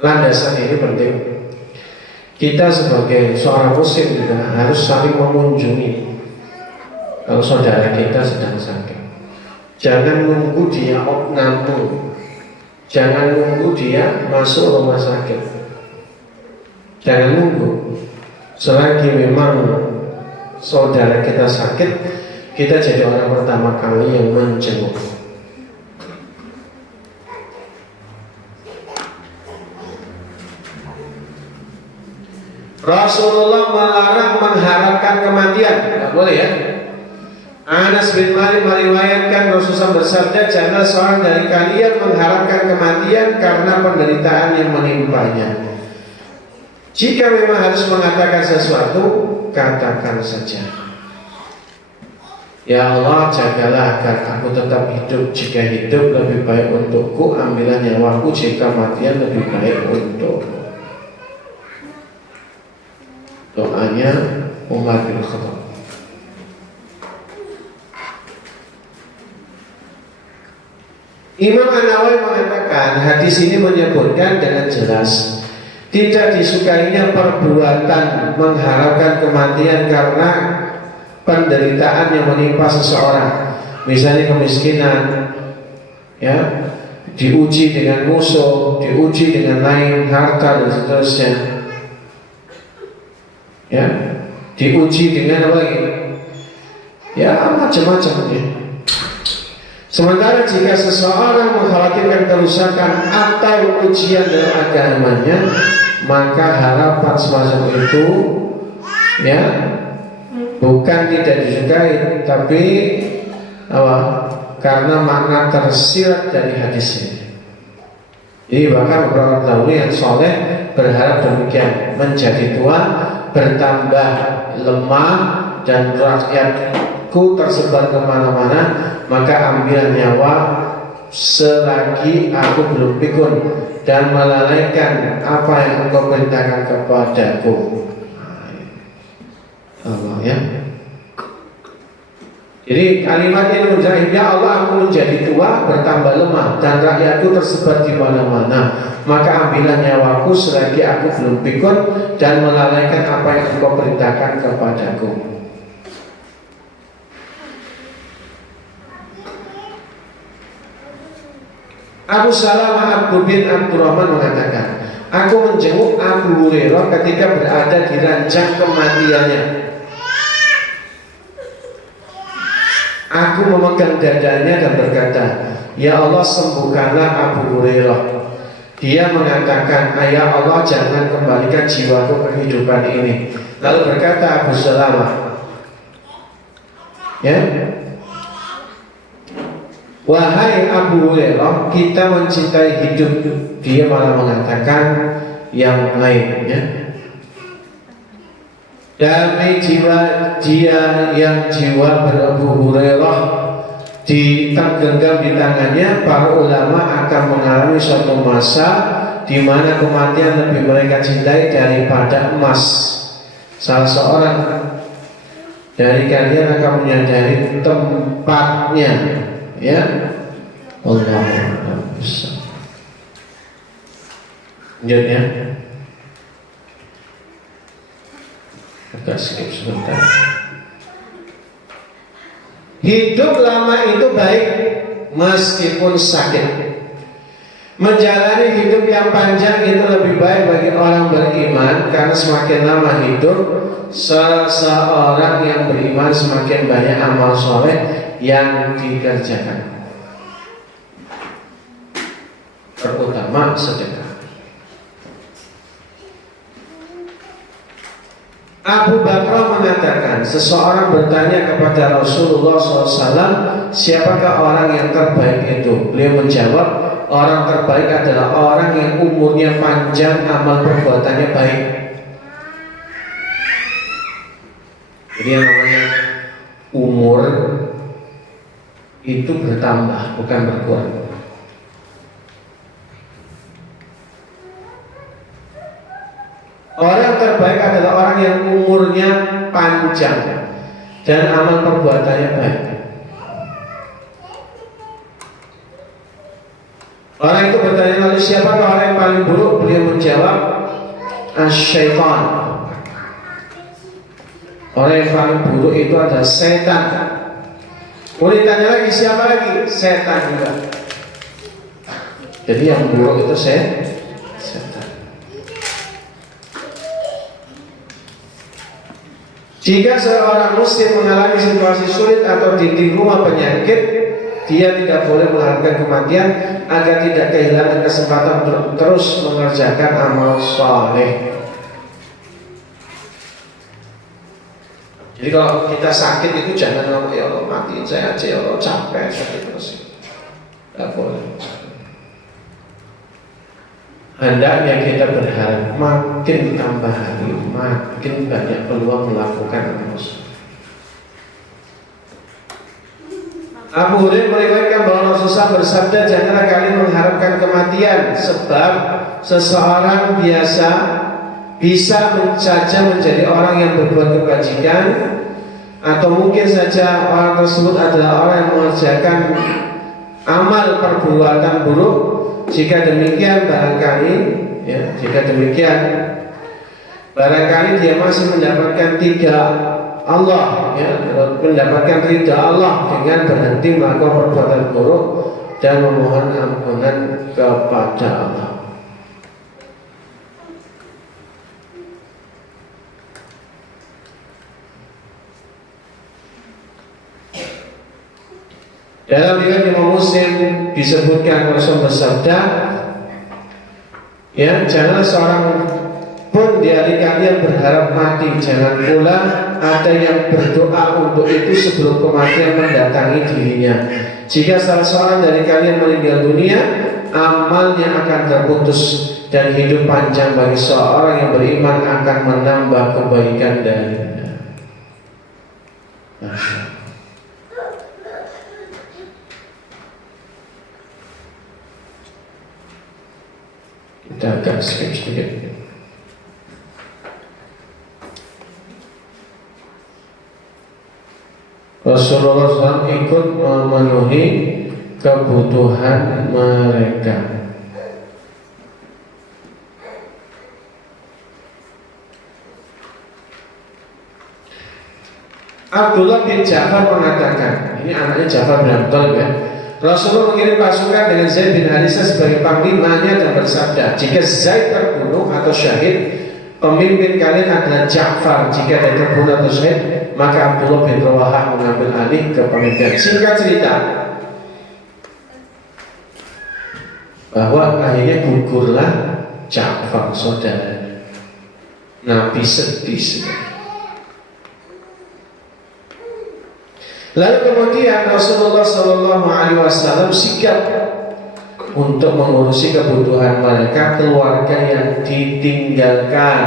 Landasan ini penting. Kita sebagai seorang muslim juga harus saling mengunjungi kalau saudara kita sedang sakit. Jangan nunggu dia opname, jangan nunggu dia masuk rumah sakit. Jangan nunggu. Selagi memang saudara kita sakit, kita jadi orang pertama kali yang menjenguk. Rasulullah melarang mengharapkan kematian, tidak boleh ya. Anas bin Malik meriwayatkan Rasulullah bersabda, "Jangan seorang dari kalian mengharapkan kematian karena penderitaan yang menimpanya. Jika memang harus mengatakan sesuatu, katakan saja. Ya Allah, jagalah agar aku tetap hidup. Jika hidup lebih baik untukku, ambillah nyawaku. Jika matian lebih baik untukku." Doanya Umar bin Khattab. Imam An-Nawawi mengatakan hadis ini menyebutkan dengan jelas tidak disukainya perbuatan mengharapkan kematian karena penderitaan yang menimpa seseorang, misalnya kemiskinan, ya, diuji dengan musuh, diuji dengan lain harta dan seterusnya. Ya, diuji dengan apa lagi? Ya, macam-macamnya. Sementara jika seseorang mengkhawatirkan kerusakan atau ujian dalam agamanya, maka harapan semacam itu, ya, bukan tidak disukai, tapi apa? Karena makna tersirat dari hadis ini. Jadi bahkan beberapa dahulu yang soleh berharap demikian, menjadi tua, bertambah lemah, dan rakyatku tersebar kemana-mana, maka ambil nyawa selagi aku belum pikun dan melalaikan apa yang engkau perintahkan kepadaku. Allah ya. Jadi kalimat ini menjadi, ya Allah, aku menjadi tua, bertambah lemah, dan rakyatku tersebar di mana-mana, maka ambillah nyawaku selagi aku belum pikun dan melalaikan apa yang engkau perintahkan kepadaku. Abu Salamah Abdul bin Abdurrahman mengatakan, aku menjenguk Abu Hurairah ketika berada di ranjang kematiannya. Aku memegang dadanya dan berkata, ya Allah, sembuhkanlah Abu Hurairah. Dia mengatakan, "Ya Allah, jangan kembalikan jiwaku ke kehidupan ini." Lalu berkata Abu Salamah, ya, "Wahai Abu Hurairah, kita mencintai hidup." Dia malah mengatakan yang lain, ya. Damai jiwa dia yang jiwa berabu Hurairah ditenggam di tangannya. Para ulama akan mengalami suatu masa di mana kematian lebih mereka cintai daripada emas. Salah seorang dari kalian akan menyadari tempatnya, ya. Allahu bisa. Lanjutnya, agak skip sebentar. Hidup lama itu baik meskipun sakit. Menjalani hidup yang panjang itu lebih baik bagi orang beriman, karena semakin lama hidup seseorang yang beriman semakin banyak amal soleh yang dikerjakan, terutama sedekah. Abu Bakar mengatakan, seseorang bertanya kepada Rasulullah SAW, "Siapakah orang yang terbaik itu?" Beliau menjawab, "Orang terbaik adalah orang yang umurnya panjang, amal perbuatannya baik." Jadi yang namanya umur itu bertambah, bukan berkurang. Orang terbaik adalah orang yang umurnya panjang dan amal perbuatannya baik. Orang itu bertanya, "Lalu siapakah orang yang paling buruk?" Beliau menjawab, "Syaitan." Orang yang paling buruk itu adalah setan. Boleh tanya lagi, siapa lagi? Setan juga. Jadi yang buruk itu setan. Jika seorang muslim mengalami situasi sulit atau ditimpa penyakit, dia tidak boleh mengharapkan kematian agar tidak kehilangan kesempatan untuk terus mengerjakan amal soleh. Jadi kalau kita sakit itu jangan ngomong, "Ya Allah, matiin saya aja, ya Allah, capek sakit terus." Tidak boleh. Hendaknya kita berharap makin tambah hari, makin banyak peluang melakukan amal soleh. Abu Hurairah meriwayatkan bahwa Rasulullah bersabda, "Janganlah kalian mengharapkan kematian, sebab seseorang bisa saja menjadi orang yang berbuat kebajikan, atau mungkin saja orang tersebut adalah orang yang mengerjakan amal perbuatan buruk. Jika demikian barangkali dia masih mendapatkan Allah, ya, mendapatkan ridha Allah dengan berhenti melakukan perbuatan buruk dan memohon ampunan kepada Allah." Dalam riwayat Imam Muslim disebutkan Rasul bersabda, "Ya, janganlah seorang pun di hari kalian berharap mati. Jangan pula ada yang berdoa untuk itu sebelum kematian mendatangi dirinya. Jika salah seorang dari kalian meninggal dunia, amalnya akan terputus, dan hidup panjang bagi seorang yang beriman akan menambah kebaikan darinya." Masya Allah. Kita agak skip sedikit. Rasulullah SAW ikut memenuhi kebutuhan mereka. Abdullah bin Ja'far mengatakan, ini anaknya Ja'far bin Abi Thalib, ya, Rasulullah mengirim pasukan dengan Zaid bin Harisah sebagai panglimanya dan bersabda, "Jika Zaid terbunuh atau syahid, pemimpin kalian adalah Ja'far. Jika dia terbunuh atau syahid, maka Abdullah bin Rawahah mengambil alih kepemimpinan." Singkat cerita, bahwa akhirnya gugurlah Ja'far saudara. Nabi sedih sekali. Lalu kemudian Rasulullah SAW sigap untuk mengurusi kebutuhan mereka, keluarga yang ditinggalkan,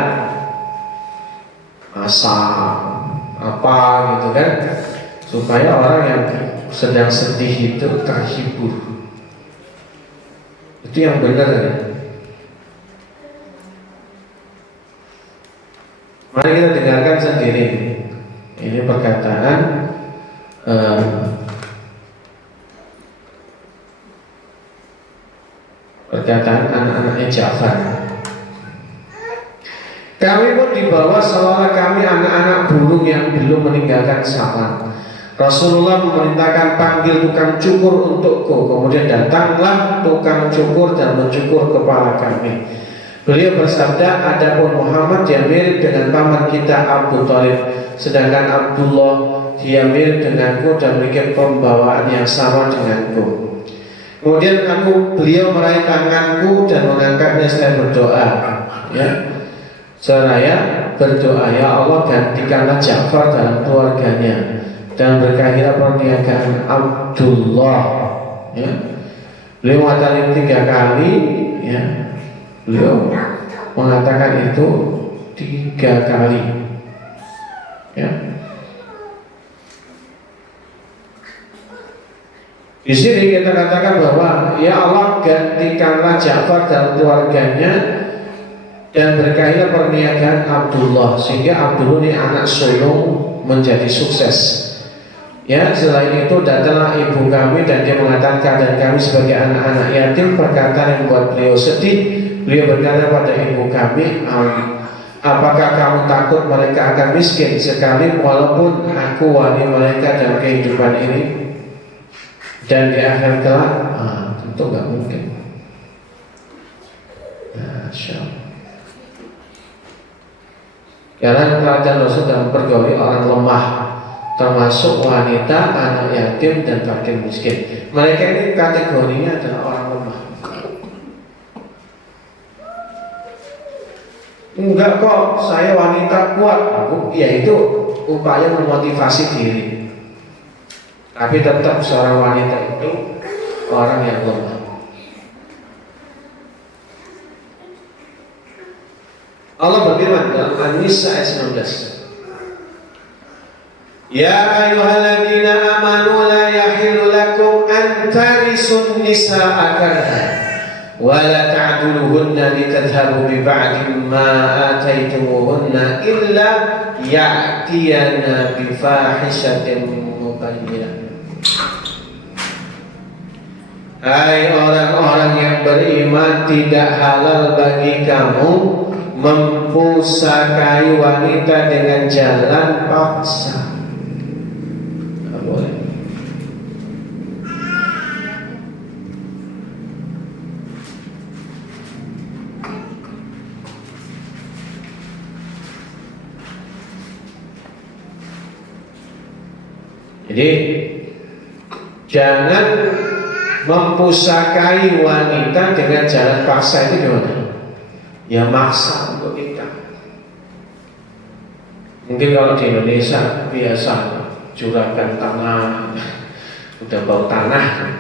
asal apa gitu kan, supaya orang yang sedang sedih itu terhibur. Itu yang benar ya. Mari kita dengarkan sendiri. Ini perkataan anak-anaknya Ja'far. Kami pun dibawa seolah kami anak-anak burung yang belum meninggalkan sarang. Rasulullah memerintahkan panggil tukang cukur untukku. Kemudian datanglah tukang cukur dan mencukur kepala kami. Beliau bersabda, adapun Muhammad dia mirip dengan paman kita Abu Thalib, sedangkan Abdullah dia mirip denganku dan memiliki pembawaan yang sama denganku. Kemudian beliau meraih tanganku dan mengangkatnya seraya berdoa, ya, seraya berdoa, ya Allah gantikanlah Ja'far dalam keluarganya dan berkahilah perniagaan Abdullah. Ya. Beliau mengatakan 3 kali, ya. Beliau mengatakan itu 3 kali, ya. Di sini kita katakan bahwa ya Allah gantikanlah Ja'far dan keluarganya dan berkahilah perniagaan Abdullah, sehingga Abdullah ini anak sulung menjadi sukses. Ya, selain itu datanglah ibu kami dan dia mengatakan keadaan kami sebagai anak-anak yatim, perkataan yang membuat beliau sedih. Beliau berkata pada ibu kami, apakah kamu takut mereka akan miskin sekali walaupun aku wali mereka dalam kehidupan ini dan di akhir kelak? Tentu nggak mungkin. Karena kerajaan Rasul dalam pergauli orang lemah, termasuk wanita, anak yatim dan fakir miskin. Mereka ini kategorinya adalah orang lemah. Enggak kok, saya wanita kuat. Yaitu upaya memotivasi diri. Tapi tetap seorang wanita itu orang yang lemah. Allah berfirman dalam An-Nisa ayat 19. Ya ayyuhalladzina amanu la yahillu lakum an tarisun nisaa karha wa la ta'duluhunna litadhhabu bi ba'di ma ataytumuhunna illa ya'tiyana bi fahishatin mubayyinah. Hai orang-orang yang beriman, tidak halal bagi kamu mempusakai wanita dengan jalan paksa. Tidak boleh. Jadi jangan mempusakai wanita dengan jalan paksa. Itu gimana? Ya maksa untuk nikah. Mungkin kalau di Indonesia biasa juragan tanah, udah bau tanah,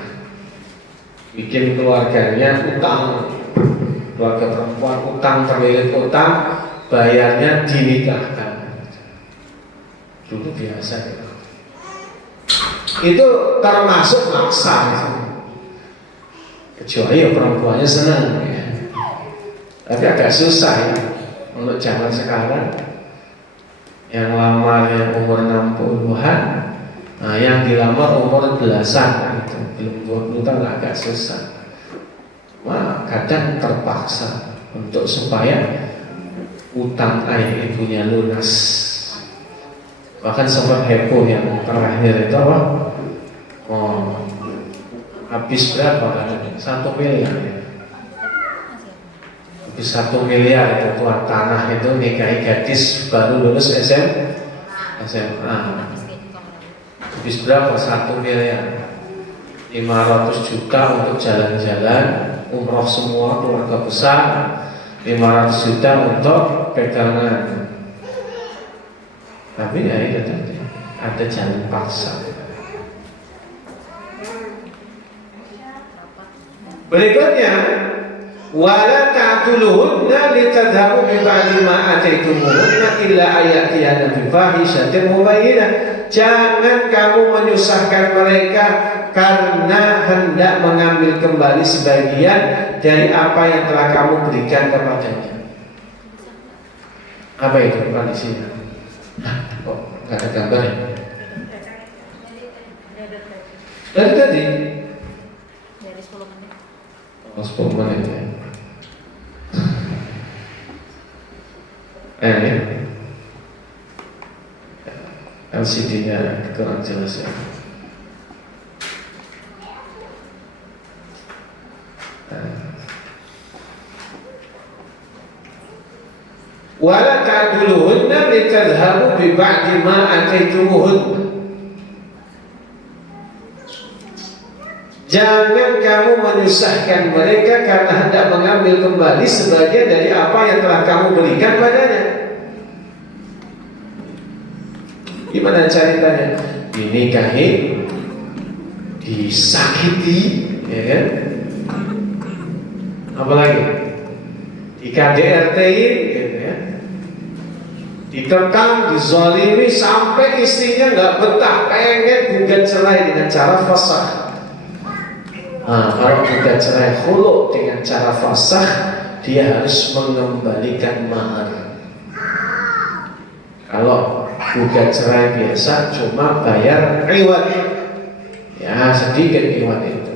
bikin keluarganya utang, keluarga perempuan utang, terlilit utang, bayarnya dinikahkan. Dulu biasa gitu. Itu termasuk maksa, kecuali ya perempuannya senang ya. Tapi agak susah ya untuk zaman sekarang. Yang lamar yang umur 60-an, nah yang dilamar umur belasan itu, belum 20 tahun, agak susah. Wah, kadang terpaksa untuk supaya utang ayah ibunya lunas. Bahkan sempat heboh yang terakhir itu apa? Oh, habis berapa kan? 1 miliar ya. 1 miliar itu tuan tanah itu nikahi gadis baru lulus SMA. Habis berapa? 1 miliar 500 juta untuk jalan-jalan, umroh semua keluarga besar 500 juta untuk pegangan. Tapi ya itu tadi ada jalan paksa. Berikutnya, wala ta'tuluhunna litadhabu bi ba'di ma ataitumuhunna illa ayatiyana bi fahishatin mubayyinah. Jangan kamu menyusahkan mereka karena hendak mengambil kembali sebagian dari apa yang telah kamu berikan kepadanya. Apa itu kondisinya? Kok nggak ada gambarnya? Dari tadi. Dari 10 menit. Oh, 10 menit ya. LCD-nya kurang jelas ya. Wala ta'duluhunna litadhhabu bi ba'di ma ataitumuhunna. Jangan kamu menyusahkan mereka karena hendak mengambil kembali sebagian dari apa yang telah kamu berikan padanya. Gimana ceritanya? Dinikahi, disakiti, ya kan? Apalagi di KDRT-in, gitu ya, dikekang, dizalimi sampai istrinya nggak betah, pengen gugat cerai dengan cara fasakh. Nah, kalau gugat cerai khulu dengan cara fasakh, dia harus mengembalikan mahar. Kalau gugat cerai biasa cuma bayar iwad, ya sedikit iwad itu.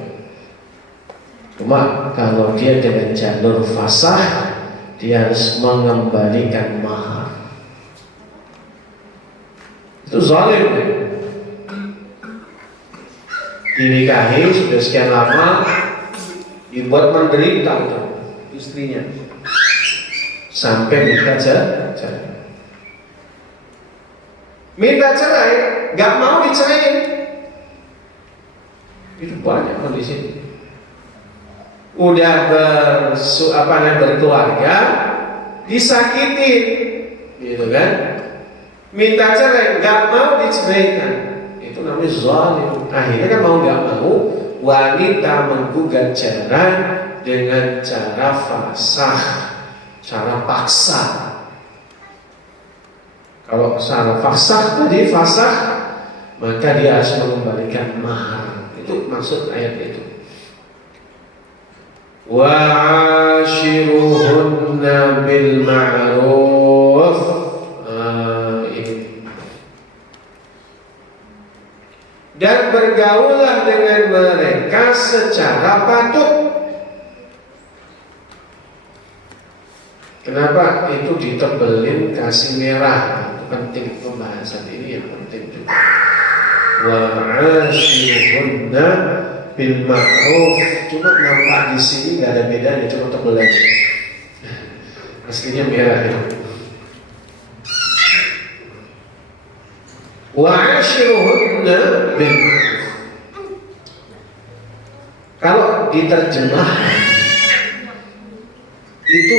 Cuma kalau dia dengan jalur fasakh, dia harus mengembalikan mahar. Itu zalim. Dinikahi sudah sekian lama, dibuat menderita untuk istrinya sampai minta cerai. Minta cerai, nggak mau diceraiin. Itu banyak kondisi. Udah berkeluarga, disakitin, gitu kan? Minta cerai, nggak mau diceraikan. Itu namanya zalim. Akhirnya kan mau nggak mau, wanita menggugat cerai dengan cara fasakh, cara paksa. Kalau secara fasakh tadi fasakh, maka dia harus mengembalikan mahar. Itu maksud ayat itu. Wa'ashiruhunna bil ma'ruf. Dan bergaulah dengan mereka secara patut. Kenapa itu ditebelin kasih merah? Penting pembahasan ini yang penting juga. Wa'ashiruhunna bil ma'ruf. Cuma nampak di sini nggak ada bedanya, cuma tebelan. Aslinya merah ya. Wa'ashiruhunna bil ma'ruf. Kalau diterjemahkan itu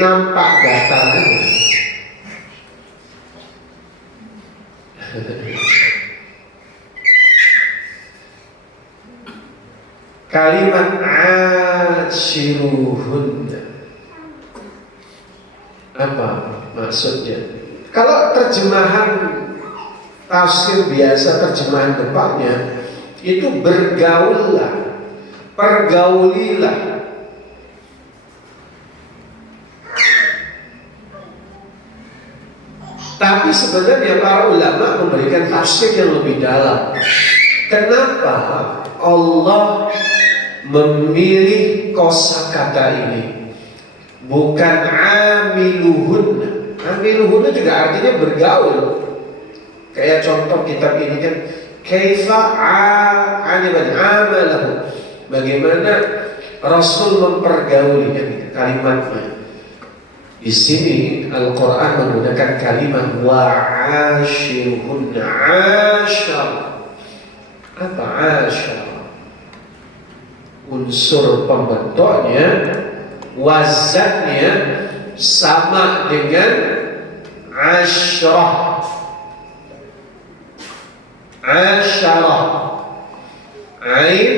nampak gatalnya. Kalimat ashiruhunna, apa maksudnya? Kalau terjemahan tafsir biasa, terjemahan depannya itu bergaullah, pergaulilah. Tapi sebenarnya para ulama memberikan tafsir yang lebih dalam. Kenapa Allah memilih kosakata ini, bukan amiluhunna? Amiluhunna juga artinya bergaul. Kayak contoh kitab ini kan, kaifa amalahu, bagaimana Rasul mempergaulinya, kalimatnya. Di sini Al-Quran menggunakan kalimat wa'ashiruhunna. Ashar. Apa ashar? unsur pembentuknya, wazannya sama dengan asyarah. Asyarah, ain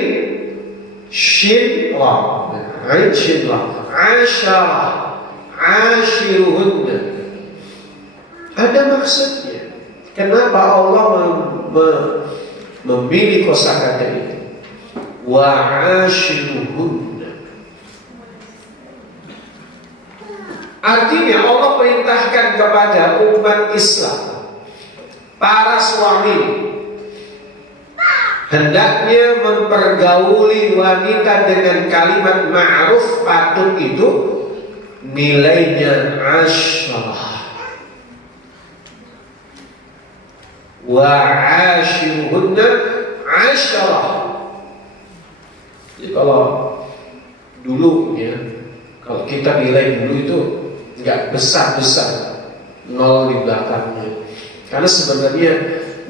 shin ra, ain shin ra, asyarah, ashiruhunna. Ada maksudnya. Kenapa Allah memilih kosakata itu? Wa ashiruhunna. Artinya Allah perintahkan kepada umat Islam, para suami, hendaknya mempergauli wanita dengan kalimat ma'ruf patut itu nilainya asyarah. Wa ashiruhunna asyarah. Jadi kalau dulu ya, kalau kita nilai dulu itu nggak besar-besar, nol di belakangnya. Karena sebenarnya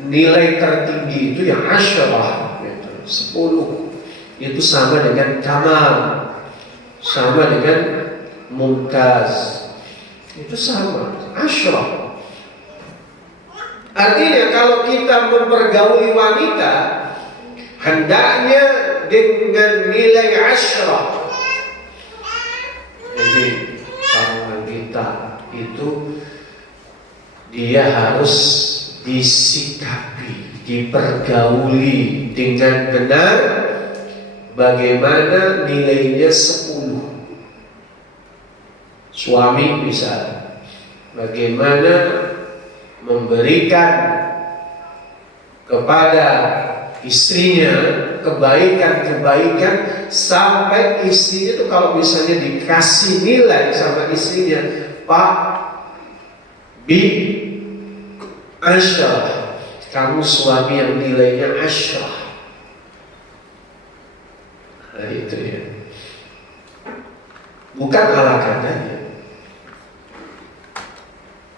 nilai tertinggi itu yang asyarah, 10. Itu sama dengan kamal, sama dengan mumtaz. Itu sama, asyarah. Artinya kalau kita mempergauli wanita, hendaknya dengan nilai asyarah. Jadi para wanita itu dia harus disikapi, dipergauli dengan benar. Bagaimana nilainya 10. Suami bisa bagaimana memberikan kepada istrinya kebaikan-kebaikan sampai istrinya itu kalau misalnya dikasih nilai sama istrinya, Pak, Bi, asyarah, kamu suami yang nilainya asyarah. Nah itu ya, bukan ala katanya.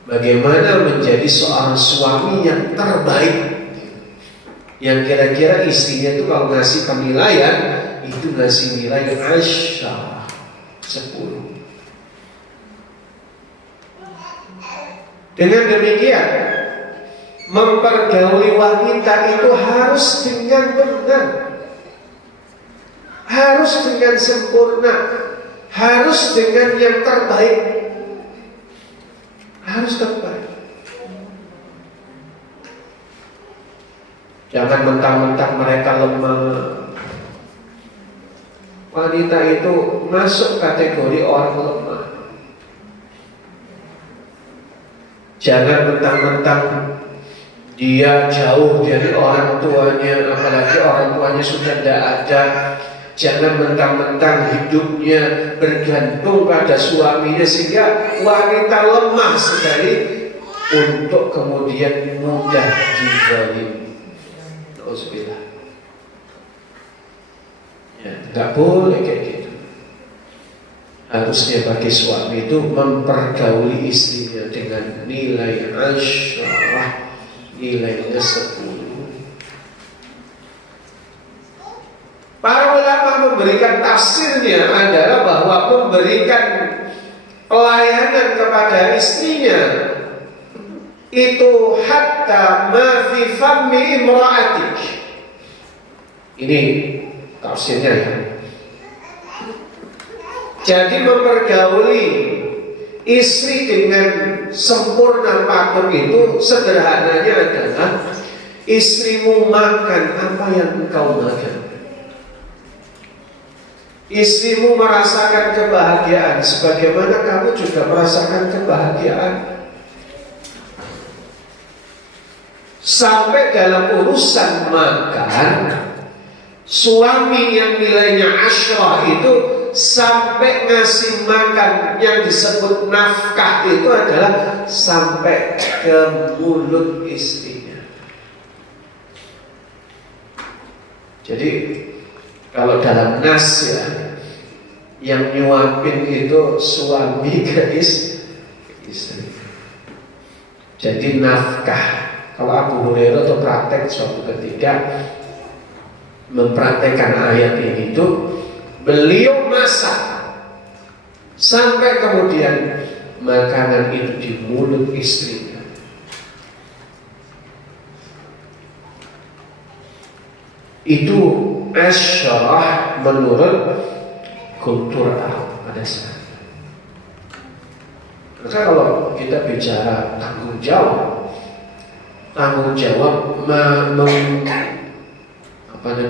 Bagaimana menjadi seorang suami yang terbaik, yang kira-kira istrinya itu kalau ngasih penilaian itu ngasih nilai asyarah 10. Dengan demikian mempergauli wanita itu harus dengan benar, harus dengan sempurna, harus dengan yang terbaik, harus terbaik. Jangan mentang-mentang mereka lemah. Wanita itu masuk kategori orang lemah. Jangan mentang-mentang dia jauh dari orang tuanya, apalagi orang tuanya sudah tidak ada. Jangan mentang-mentang hidupnya bergantung pada suaminya sehingga wanita lemah sekali untuk kemudian mudah dizalim. Alhamdulillah. Ya, nggak boleh kayak gitu. Harusnya bagi suami itu mempergauli istrinya dengan nilai asyarah, nilainya 10. Para ulama memberikan tafsirnya adalah bahwa memberikan pelayanan kepada istrinya itu hatta ma fi fammi imra'atik. Ini tafsirnya ya. Jadi mempergauli istri dengan sempurna patut itu sederhananya adalah istrimu makan apa yang engkau makan. Istrimu merasakan kebahagiaan sebagaimana kamu juga merasakan kebahagiaan. Sampai dalam urusan makan, suami yang nilainya asyarah itu sampai ngasih makan yang disebut nafkah itu adalah sampai ke mulut istrinya. Jadi kalau dalam nas ya, yang nyuapin itu suami ke istri. Jadi nafkah. Kalau Abu Hurairah itu praktek suatu ketika mempraktekkan ayat ini itu Beliau masak sampai kemudian makanan itu di mulut istrinya. Itu asyarah menurut kultur Arab pada saat. Maka kalau kita bicara tanggung jawab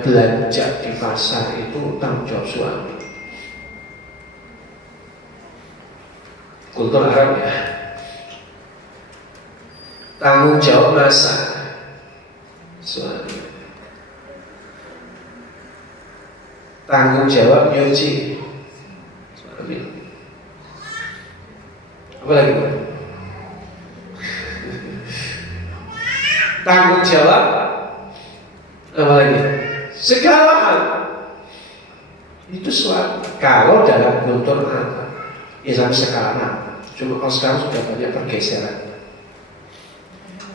belanja di pasar itu tanggung jawab suami. Kultur Arab ya. Tanggung jawab masak suami. Tanggung jawab nyuci suami. Apa lagi Pak? Tanggung jawab apa lagi? Segala hal itu suami. Kalau dalam kultur Islam sekarang, cuma kalau sekarang sudah banyak pergeseran.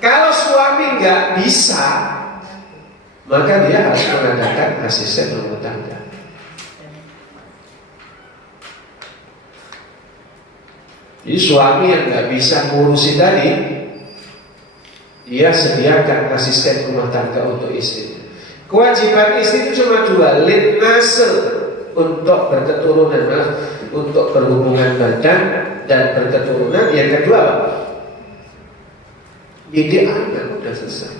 Kalau suami nggak bisa, maka dia harus mengadakan asisten rumah tangga. Jadi suami yang nggak bisa ngurusi tadi, dia sediakan asisten rumah tangga untuk istri. Kewajiban istri itu cuma dua, lid nasl untuk berketurunan, untuk berhubungan badan dan berketurunan. Yang kedua, didik anak, udah selesai.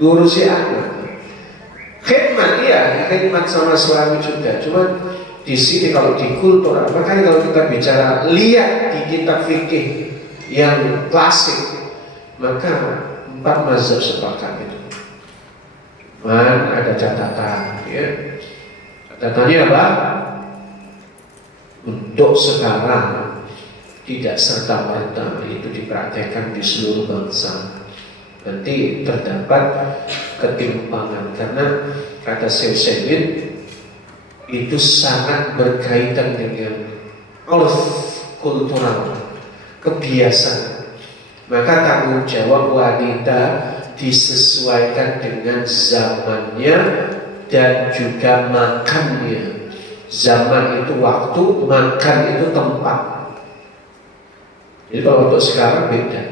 Ngurusi anak. Khidmat, iya, khidmat sama suami juga. Cuma di sini kalau di kultur, makanya kalau kita bicara lihat di kitab fikih yang klasik, maka 4 mazhab sepakat itu. Ada catatan, ya. Catatannya apa? Untuk sekarang tidak serta-merta itu dipraktekkan di seluruh bangsa. Nanti terdapat ketimpangan karena kata Syekh Utsaimin itu sangat berkaitan dengan urf kultural, kebiasaan. Maka tanggung jawab wanita disesuaikan dengan zamannya dan juga makannya. Zaman itu waktu, makan itu tempat. Jadi kalau untuk sekarang beda.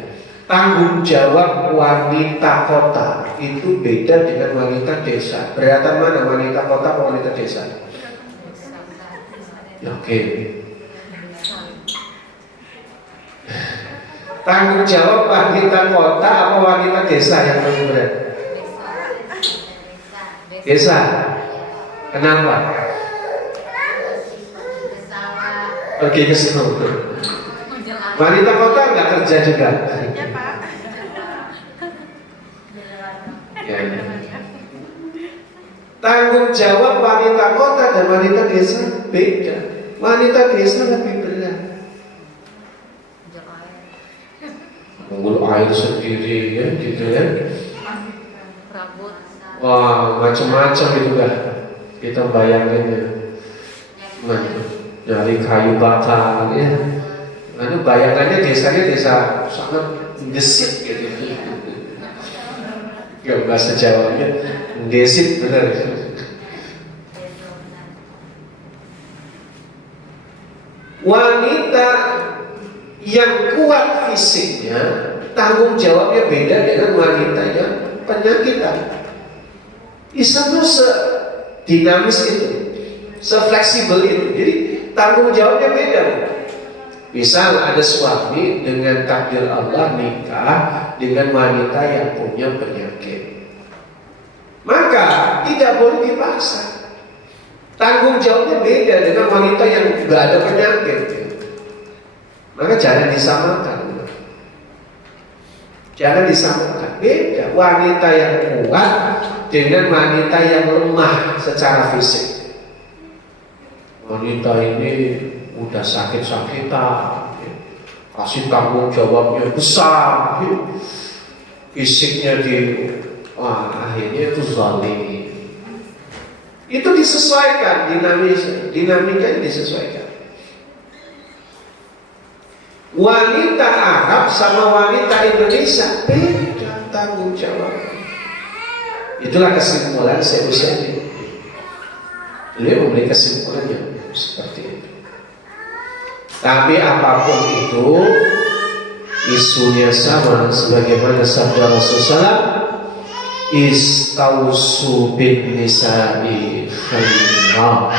Tanggung jawab wanita kota itu beda dengan wanita desa. Beratan mana, wanita kota atau wanita desa? Oke. Tanggung jawab wanita kota atau wanita desa yang paling berat? Desa. Kenapa? Pergi ke situ. Wanita kota nggak kerja juga. Ya. Tanggung jawab wanita kota dan wanita desa beda. Wanita desa lebih berat. Menggul air sendiri ya, gitu ya. Wah, macam-macam itu kan. Kita bayanginnya. Nyari kayu bakar ya. Lalu bayangannya desanya desa sangat gesit gitu. Ya bahasa Jawanya gesit benar. Wanita yang kuat fisiknya, tanggung jawabnya beda dengan wanita yang penyakitan. Islam itu sedinamis itu, sefleksibel itu. Jadi tanggung jawabnya beda. Misal ada suami dengan takdir Allah nikah dengan wanita yang punya penyakit, maka tidak boleh dipaksa. Tanggung jawabnya beda dengan wanita yang nggak ada penyakit. Maka jangan disamakan. Jangan disamakan. Beda wanita yang kuat dengan wanita yang lemah secara fisik. Wanita ini udah sakit-sakitan, kasih tanggung jawabnya besar, fisiknya akhirnya itu zalim. Itu disesuaikan, dinamikanya disesuaikan. Wanita Arab sama wanita Indonesia beda tanggung jawab. Itulah kesimpulan Syekh Utsaimin. Beliau memberi kesimpulan yang seperti itu. Tapi apapun itu, isunya sama sebagaimana sabda Rasulullah, istausu bin nisa'i khaira.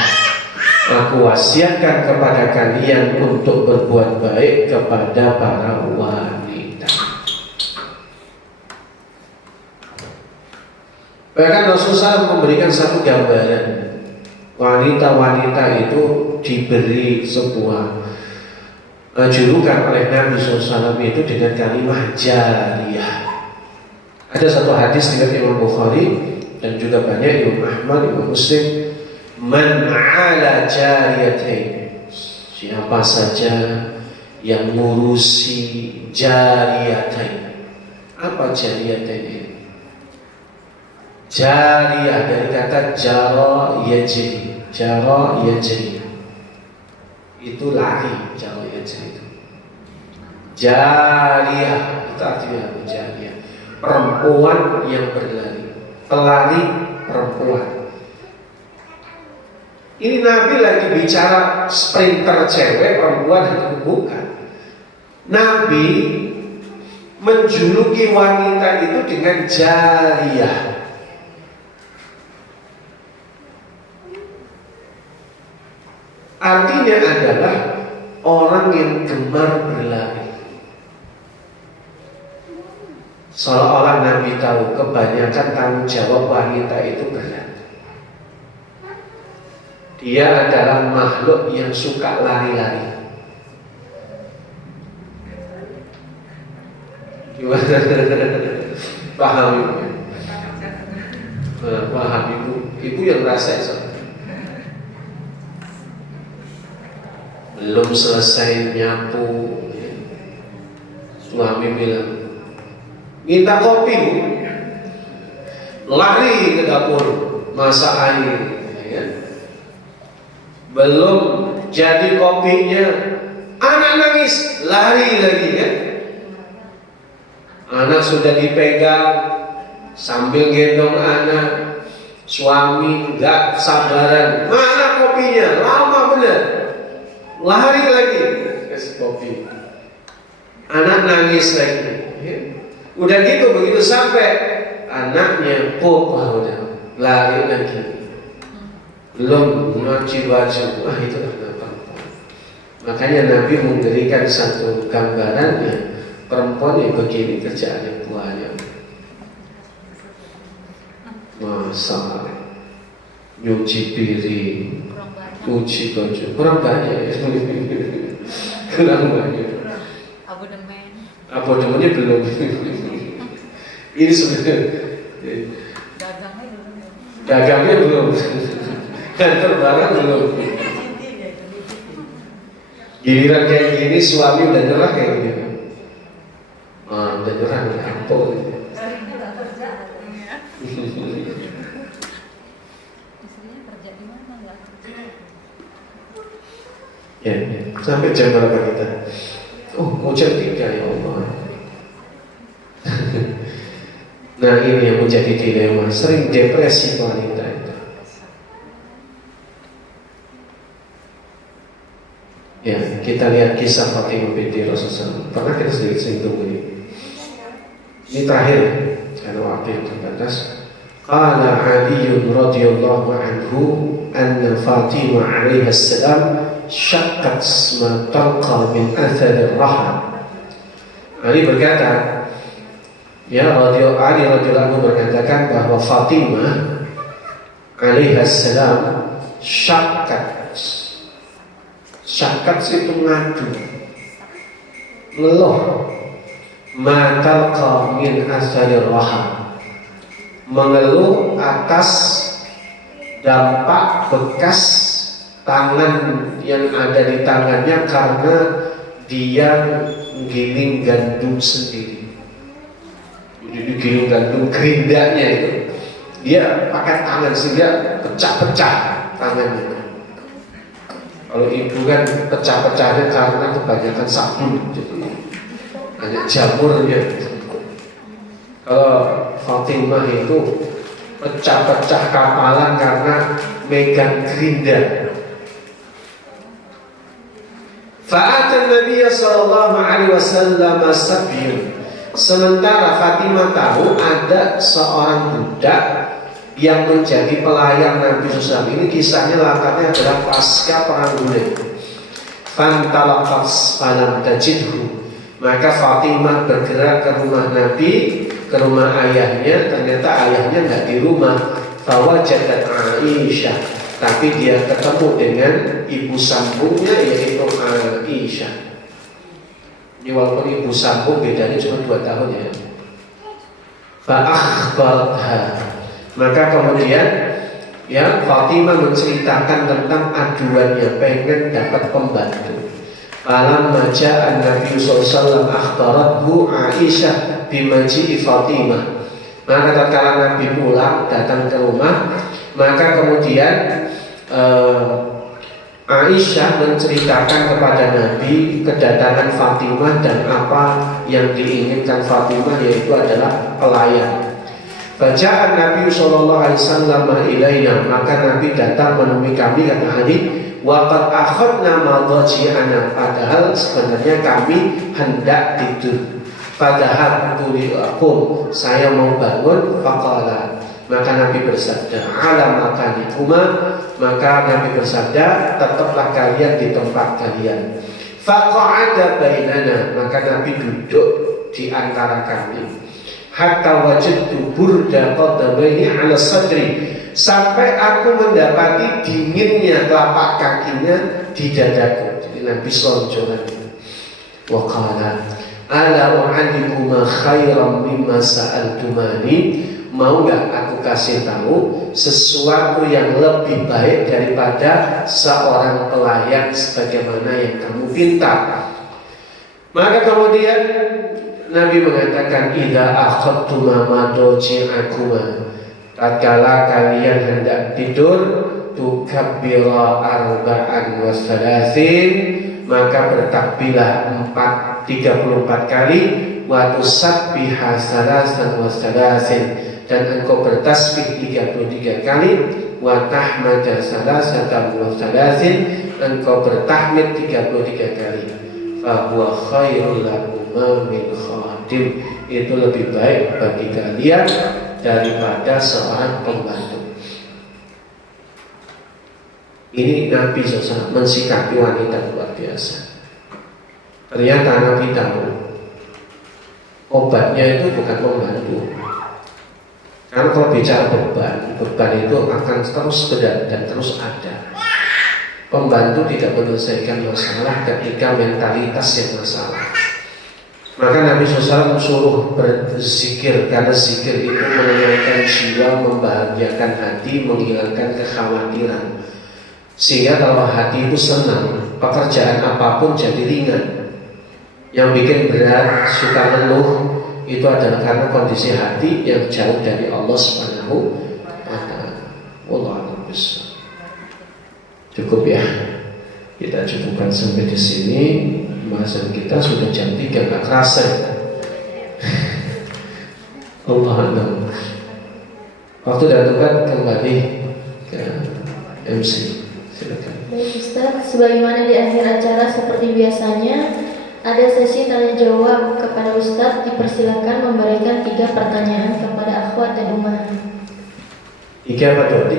Aku wasiatkan kepada kalian untuk berbuat baik kepada para wanita. Bahkan Rasulullah memberikan satu gambaran. Wanita-wanita itu diberi sebuah julukan oleh Nabi SAW itu dengan kalimat jariyah. Ada satu hadis dari Imam Bukhari dan juga banyak Imam Ahmad, Imam Muslim, man ala jariyatain, siapa saja yang ngurusi jariyatain. Apa jariyatain ini? Jariyah dari kata jara yajri. Jara yajri itu lari, jara yajri itu. Jariyah itu artinya apa? Jariyah, perempuan yang berlari, pelari perempuan. Ini Nabi lagi bicara sprinter cewek, perempuan itu bukan. Nabi menjuluki wanita itu dengan jariyah. Artinya adalah orang yang gemar berlari. Seolah-olah Nabi tahu kebanyakan tanggung jawab wanita itu berat. Dia adalah makhluk yang suka lari-lari. Gimana? Paham ibu? Paham ibu? Ibu yang rasa belum selesai nyapu, suami bilang minta kopi, lari ke dapur masak air, ya. Belum jadi kopinya, anak nangis, lari lagi, ya. Anak sudah dipegang sambil gendong anak, suami nggak sabaran, mana kopinya, lama bener. Lari lagi kasih kopi, anak nangis lagi, ya. Udah gitu begitu sampai anaknya udah lari lagi, belum nyuci baju, itu kenapa? Makanya Nabi memberikan satu gambarannya, perempuan yang begini kerjaannya banyak, masak, nyuci piring, cuci baju, kurang banyak ya. Kurang banyak. Abonemennya belum. Ini sebenarnya dagangnya belum, kantor barang belum. Giliran kayak gini suami udah nyerah kayak gini. Udah nyerah, udah ampun. Ya, sampai jam berapa kita? Oh, mau jam 3 ya Allah. Nah, ini yang menjadi dilema, sering depresi wanita itu. Ya, kita lihat kisah Fatimah binti Rasulullah. Pernah kita sedikit singgung ini. Ini terakhir, karena waktu yang terbatas. Qala Ali radhiyallahu anhu anna Fatimah alaiha salam syaqqat ma talqa min athar ar-raham. Ali berkata, ya Ali radhiyallahu anhu berkatakan bahwa Fatimah alaiha salam syaqqat itu ngadu, ngeluh, ma talqa min athar ar-raham, mengeluh atas dampak bekas tangan yang ada di tangannya karena dia giling gandum sendiri. Jadi giling gandum gerindanya itu dia pakai tangan sehingga pecah-pecah tangannya. Kalau ibu kan pecah-pecahnya karena kebanyakan sabun, jadi banyak jamurnya. Kalau Fatimah itu pecah-pecah kapalan karena megang gerinda. Fa'atan Nabi sallallahu alaihi wasallam sabyun. Sementara Fatimah tahu ada seorang budak yang menjadi pelayan Nabi SAW. Ini kisahnya latarnya adalah pasca perang Hunain. Fantalaqas falam tajidhu. Maka Fatimah bergerak ke rumah Nabi, ke rumah ayahnya. Ternyata ayahnya nggak di rumah. Fawajadat Aisyah. Tapi dia ketemu dengan ibu sambungnya, yaitu Aisyah. Ini walaupun ibu sambung bedanya cuma 2 tahun ya. Fa'akhbarha. Maka kemudian ya Fatimah menceritakan tentang aduannya, pengen dapat pembantu. Alam maja'an Nabi SAW akhbarathu Aisyah bimaji'i Fatimah. Maka tatkala Nabi pulang datang ke rumah, maka kemudian Aisyah menceritakan kepada Nabi kedatangan Fatimah dan apa yang diinginkan Fatimah, yaitu adalah pelayan. Bacaan Nabi SAW ilaina, maka Nabi datang menemui kami, kata hadis, waqad akhadna madaji'ana, padahal sebenarnya kami hendak tidur. Padahal tuliakum, saya mau bangun. Faqala, maka Nabi bersabda, ala makanikuma, maka Nabi bersabda, tetaplah kalian di tempat kalian. Faqa'ada bainana, maka Nabi duduk di antara kami. Hatta wajadtu burda qadabaini ala sadri, sampai aku mendapati dinginnya telapak kakinya di dadaku. Jadi Nabi selonjoran. Wa qala ala u'allikuma khairan mimma sa'altumani, mau gak aku kasih tahu sesuatu yang lebih baik daripada seorang pelayan sebagaimana yang kamu pinta. Maka kemudian Nabi mengatakan, idza akhadtuma madaji'akuma, tatkala kalian hendak tidur, tukabbira arba'an wa thalathin, maka bertakbirlah 34 kali, wa tusabbiha salasan wa thalathin, dan engkau bertasbih 33 kali, wa tahmada salasatan wa thalathin, engkau bertahmid 33 kali. Fa huwa khairul lakuma min khadim, itu lebih baik bagi kalian daripada seorang pembantu. Ini Nabi SAW mensikapi wanita luar biasa. Ternyata Nabi tahu obatnya itu bukan pembantu. Karena kalau bicara beban itu akan terus berat dan terus ada. Pembantu tidak menyelesaikan masalah ketika mentalitas yang masalah. Maka Nabi SAW suruh berzikir, karena zikir itu menenangkan jiwa, membahagiakan hati, menghilangkan kekhawatiran. Sehingga kalau hati itu senang, pekerjaan apapun jadi ringan. Yang bikin berat, suka mengeluh, itu adalah karena kondisi hati yang jauh dari Allah Subhanahu wa ta'ala. Wallahu a'lam. Cukup ya, kita cukupkan sampai di sini. Pembahasan kita sudah jam 3, nggak kerasa ya. Allah a'lam. Waktu dan tempat kembali ke MC. Silakan. Baik Ustaz, sebagaimana di akhir acara seperti biasanya ada sesi tanya jawab kepada Ustaz. Dipersilakan memberikan 3 pertanyaan kepada akhwat dan ummahat. 3 apa 2?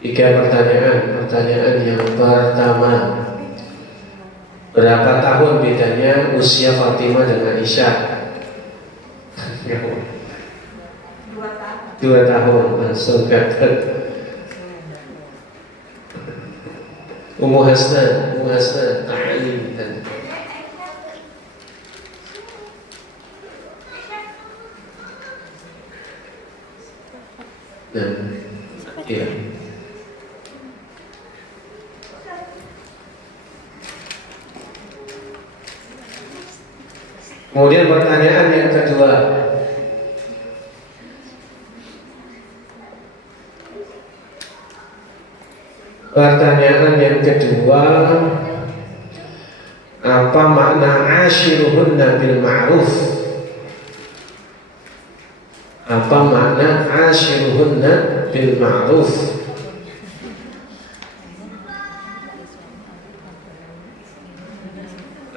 3 pertanyaan. Pertanyaan yang pertama, berapa tahun bedanya usia Fatimah dengan Aisyah? 2 tahun. Langsung kata Ummu Hasna ta'alim dan ya. Kemudian pertanyaan yang kedua, apa makna ashiruhunna bil ma'ruf? Apa makna ashiruhunna bil ma'ruf?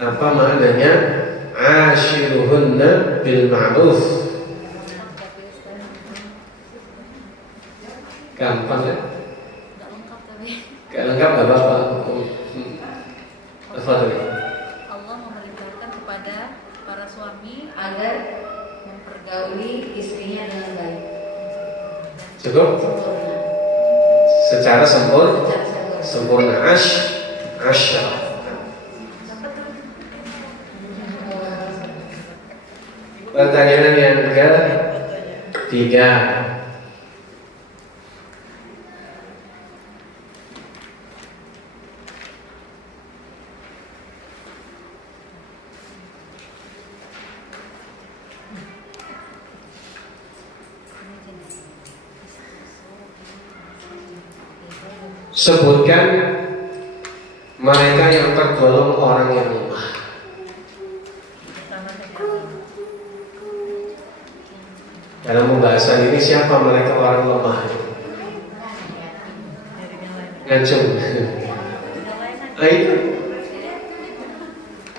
Apa maknanya ashiruhunna bil ma'ruf? Gampang ya? Nggak lengkap tapi Gak lengkap gak apa-apa. Apa tadi? Allah memerintahkan kepada para suami agar mempergauli istrinya dengan baik, Cukup? sempurna, Secara sempurna. secara sempurna. Sempurna asya. Pertanyaan yang ketiga. Sebutkan mereka yang tergolong orang yang lemah. Dalam pembahasan ini siapa mereka orang lemah? Ngacung. Ah itu.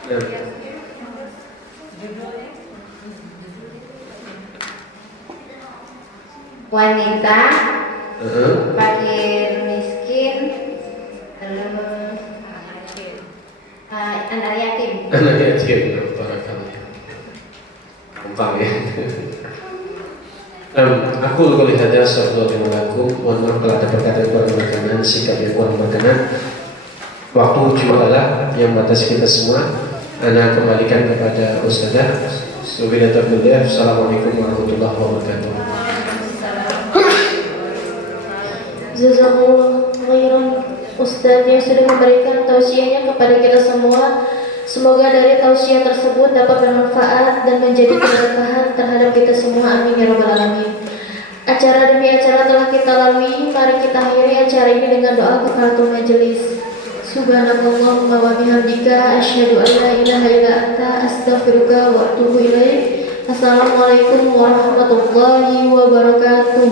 Nah. Wanita, Uh-huh. fakir miskin, lalu anak yatim. Anak yatim, barakallah. Gampang ya. Aku lihat ada sebelum mengaku, mohon maaf kalau ada perkataan kurang berkenan, sikap yang kurang berkenan. Waktu juga yang batasi kita semua. Anda kembalikan kepada Ustazah. Subhanallah. Assalamualaikum warahmatullahi wabarakatuh. Jazakallah khairan Ustadz yang sudah memberikan tausiahnya kepada kita semua. Semoga dari tausiah tersebut dapat bermanfaat dan menjadi keberkahan terhadap kita semua. Amin ya rabbal alamin. Acara demi acara telah kita lalui. Mari kita akhiri acara ini dengan doa kafaratul majelis. Subhanallahumma wa bihamdika asyhadu an la ilaha illa anta astaghfiruka wa atubu ilaik. Assalamualaikum warahmatullahi wabarakatuh.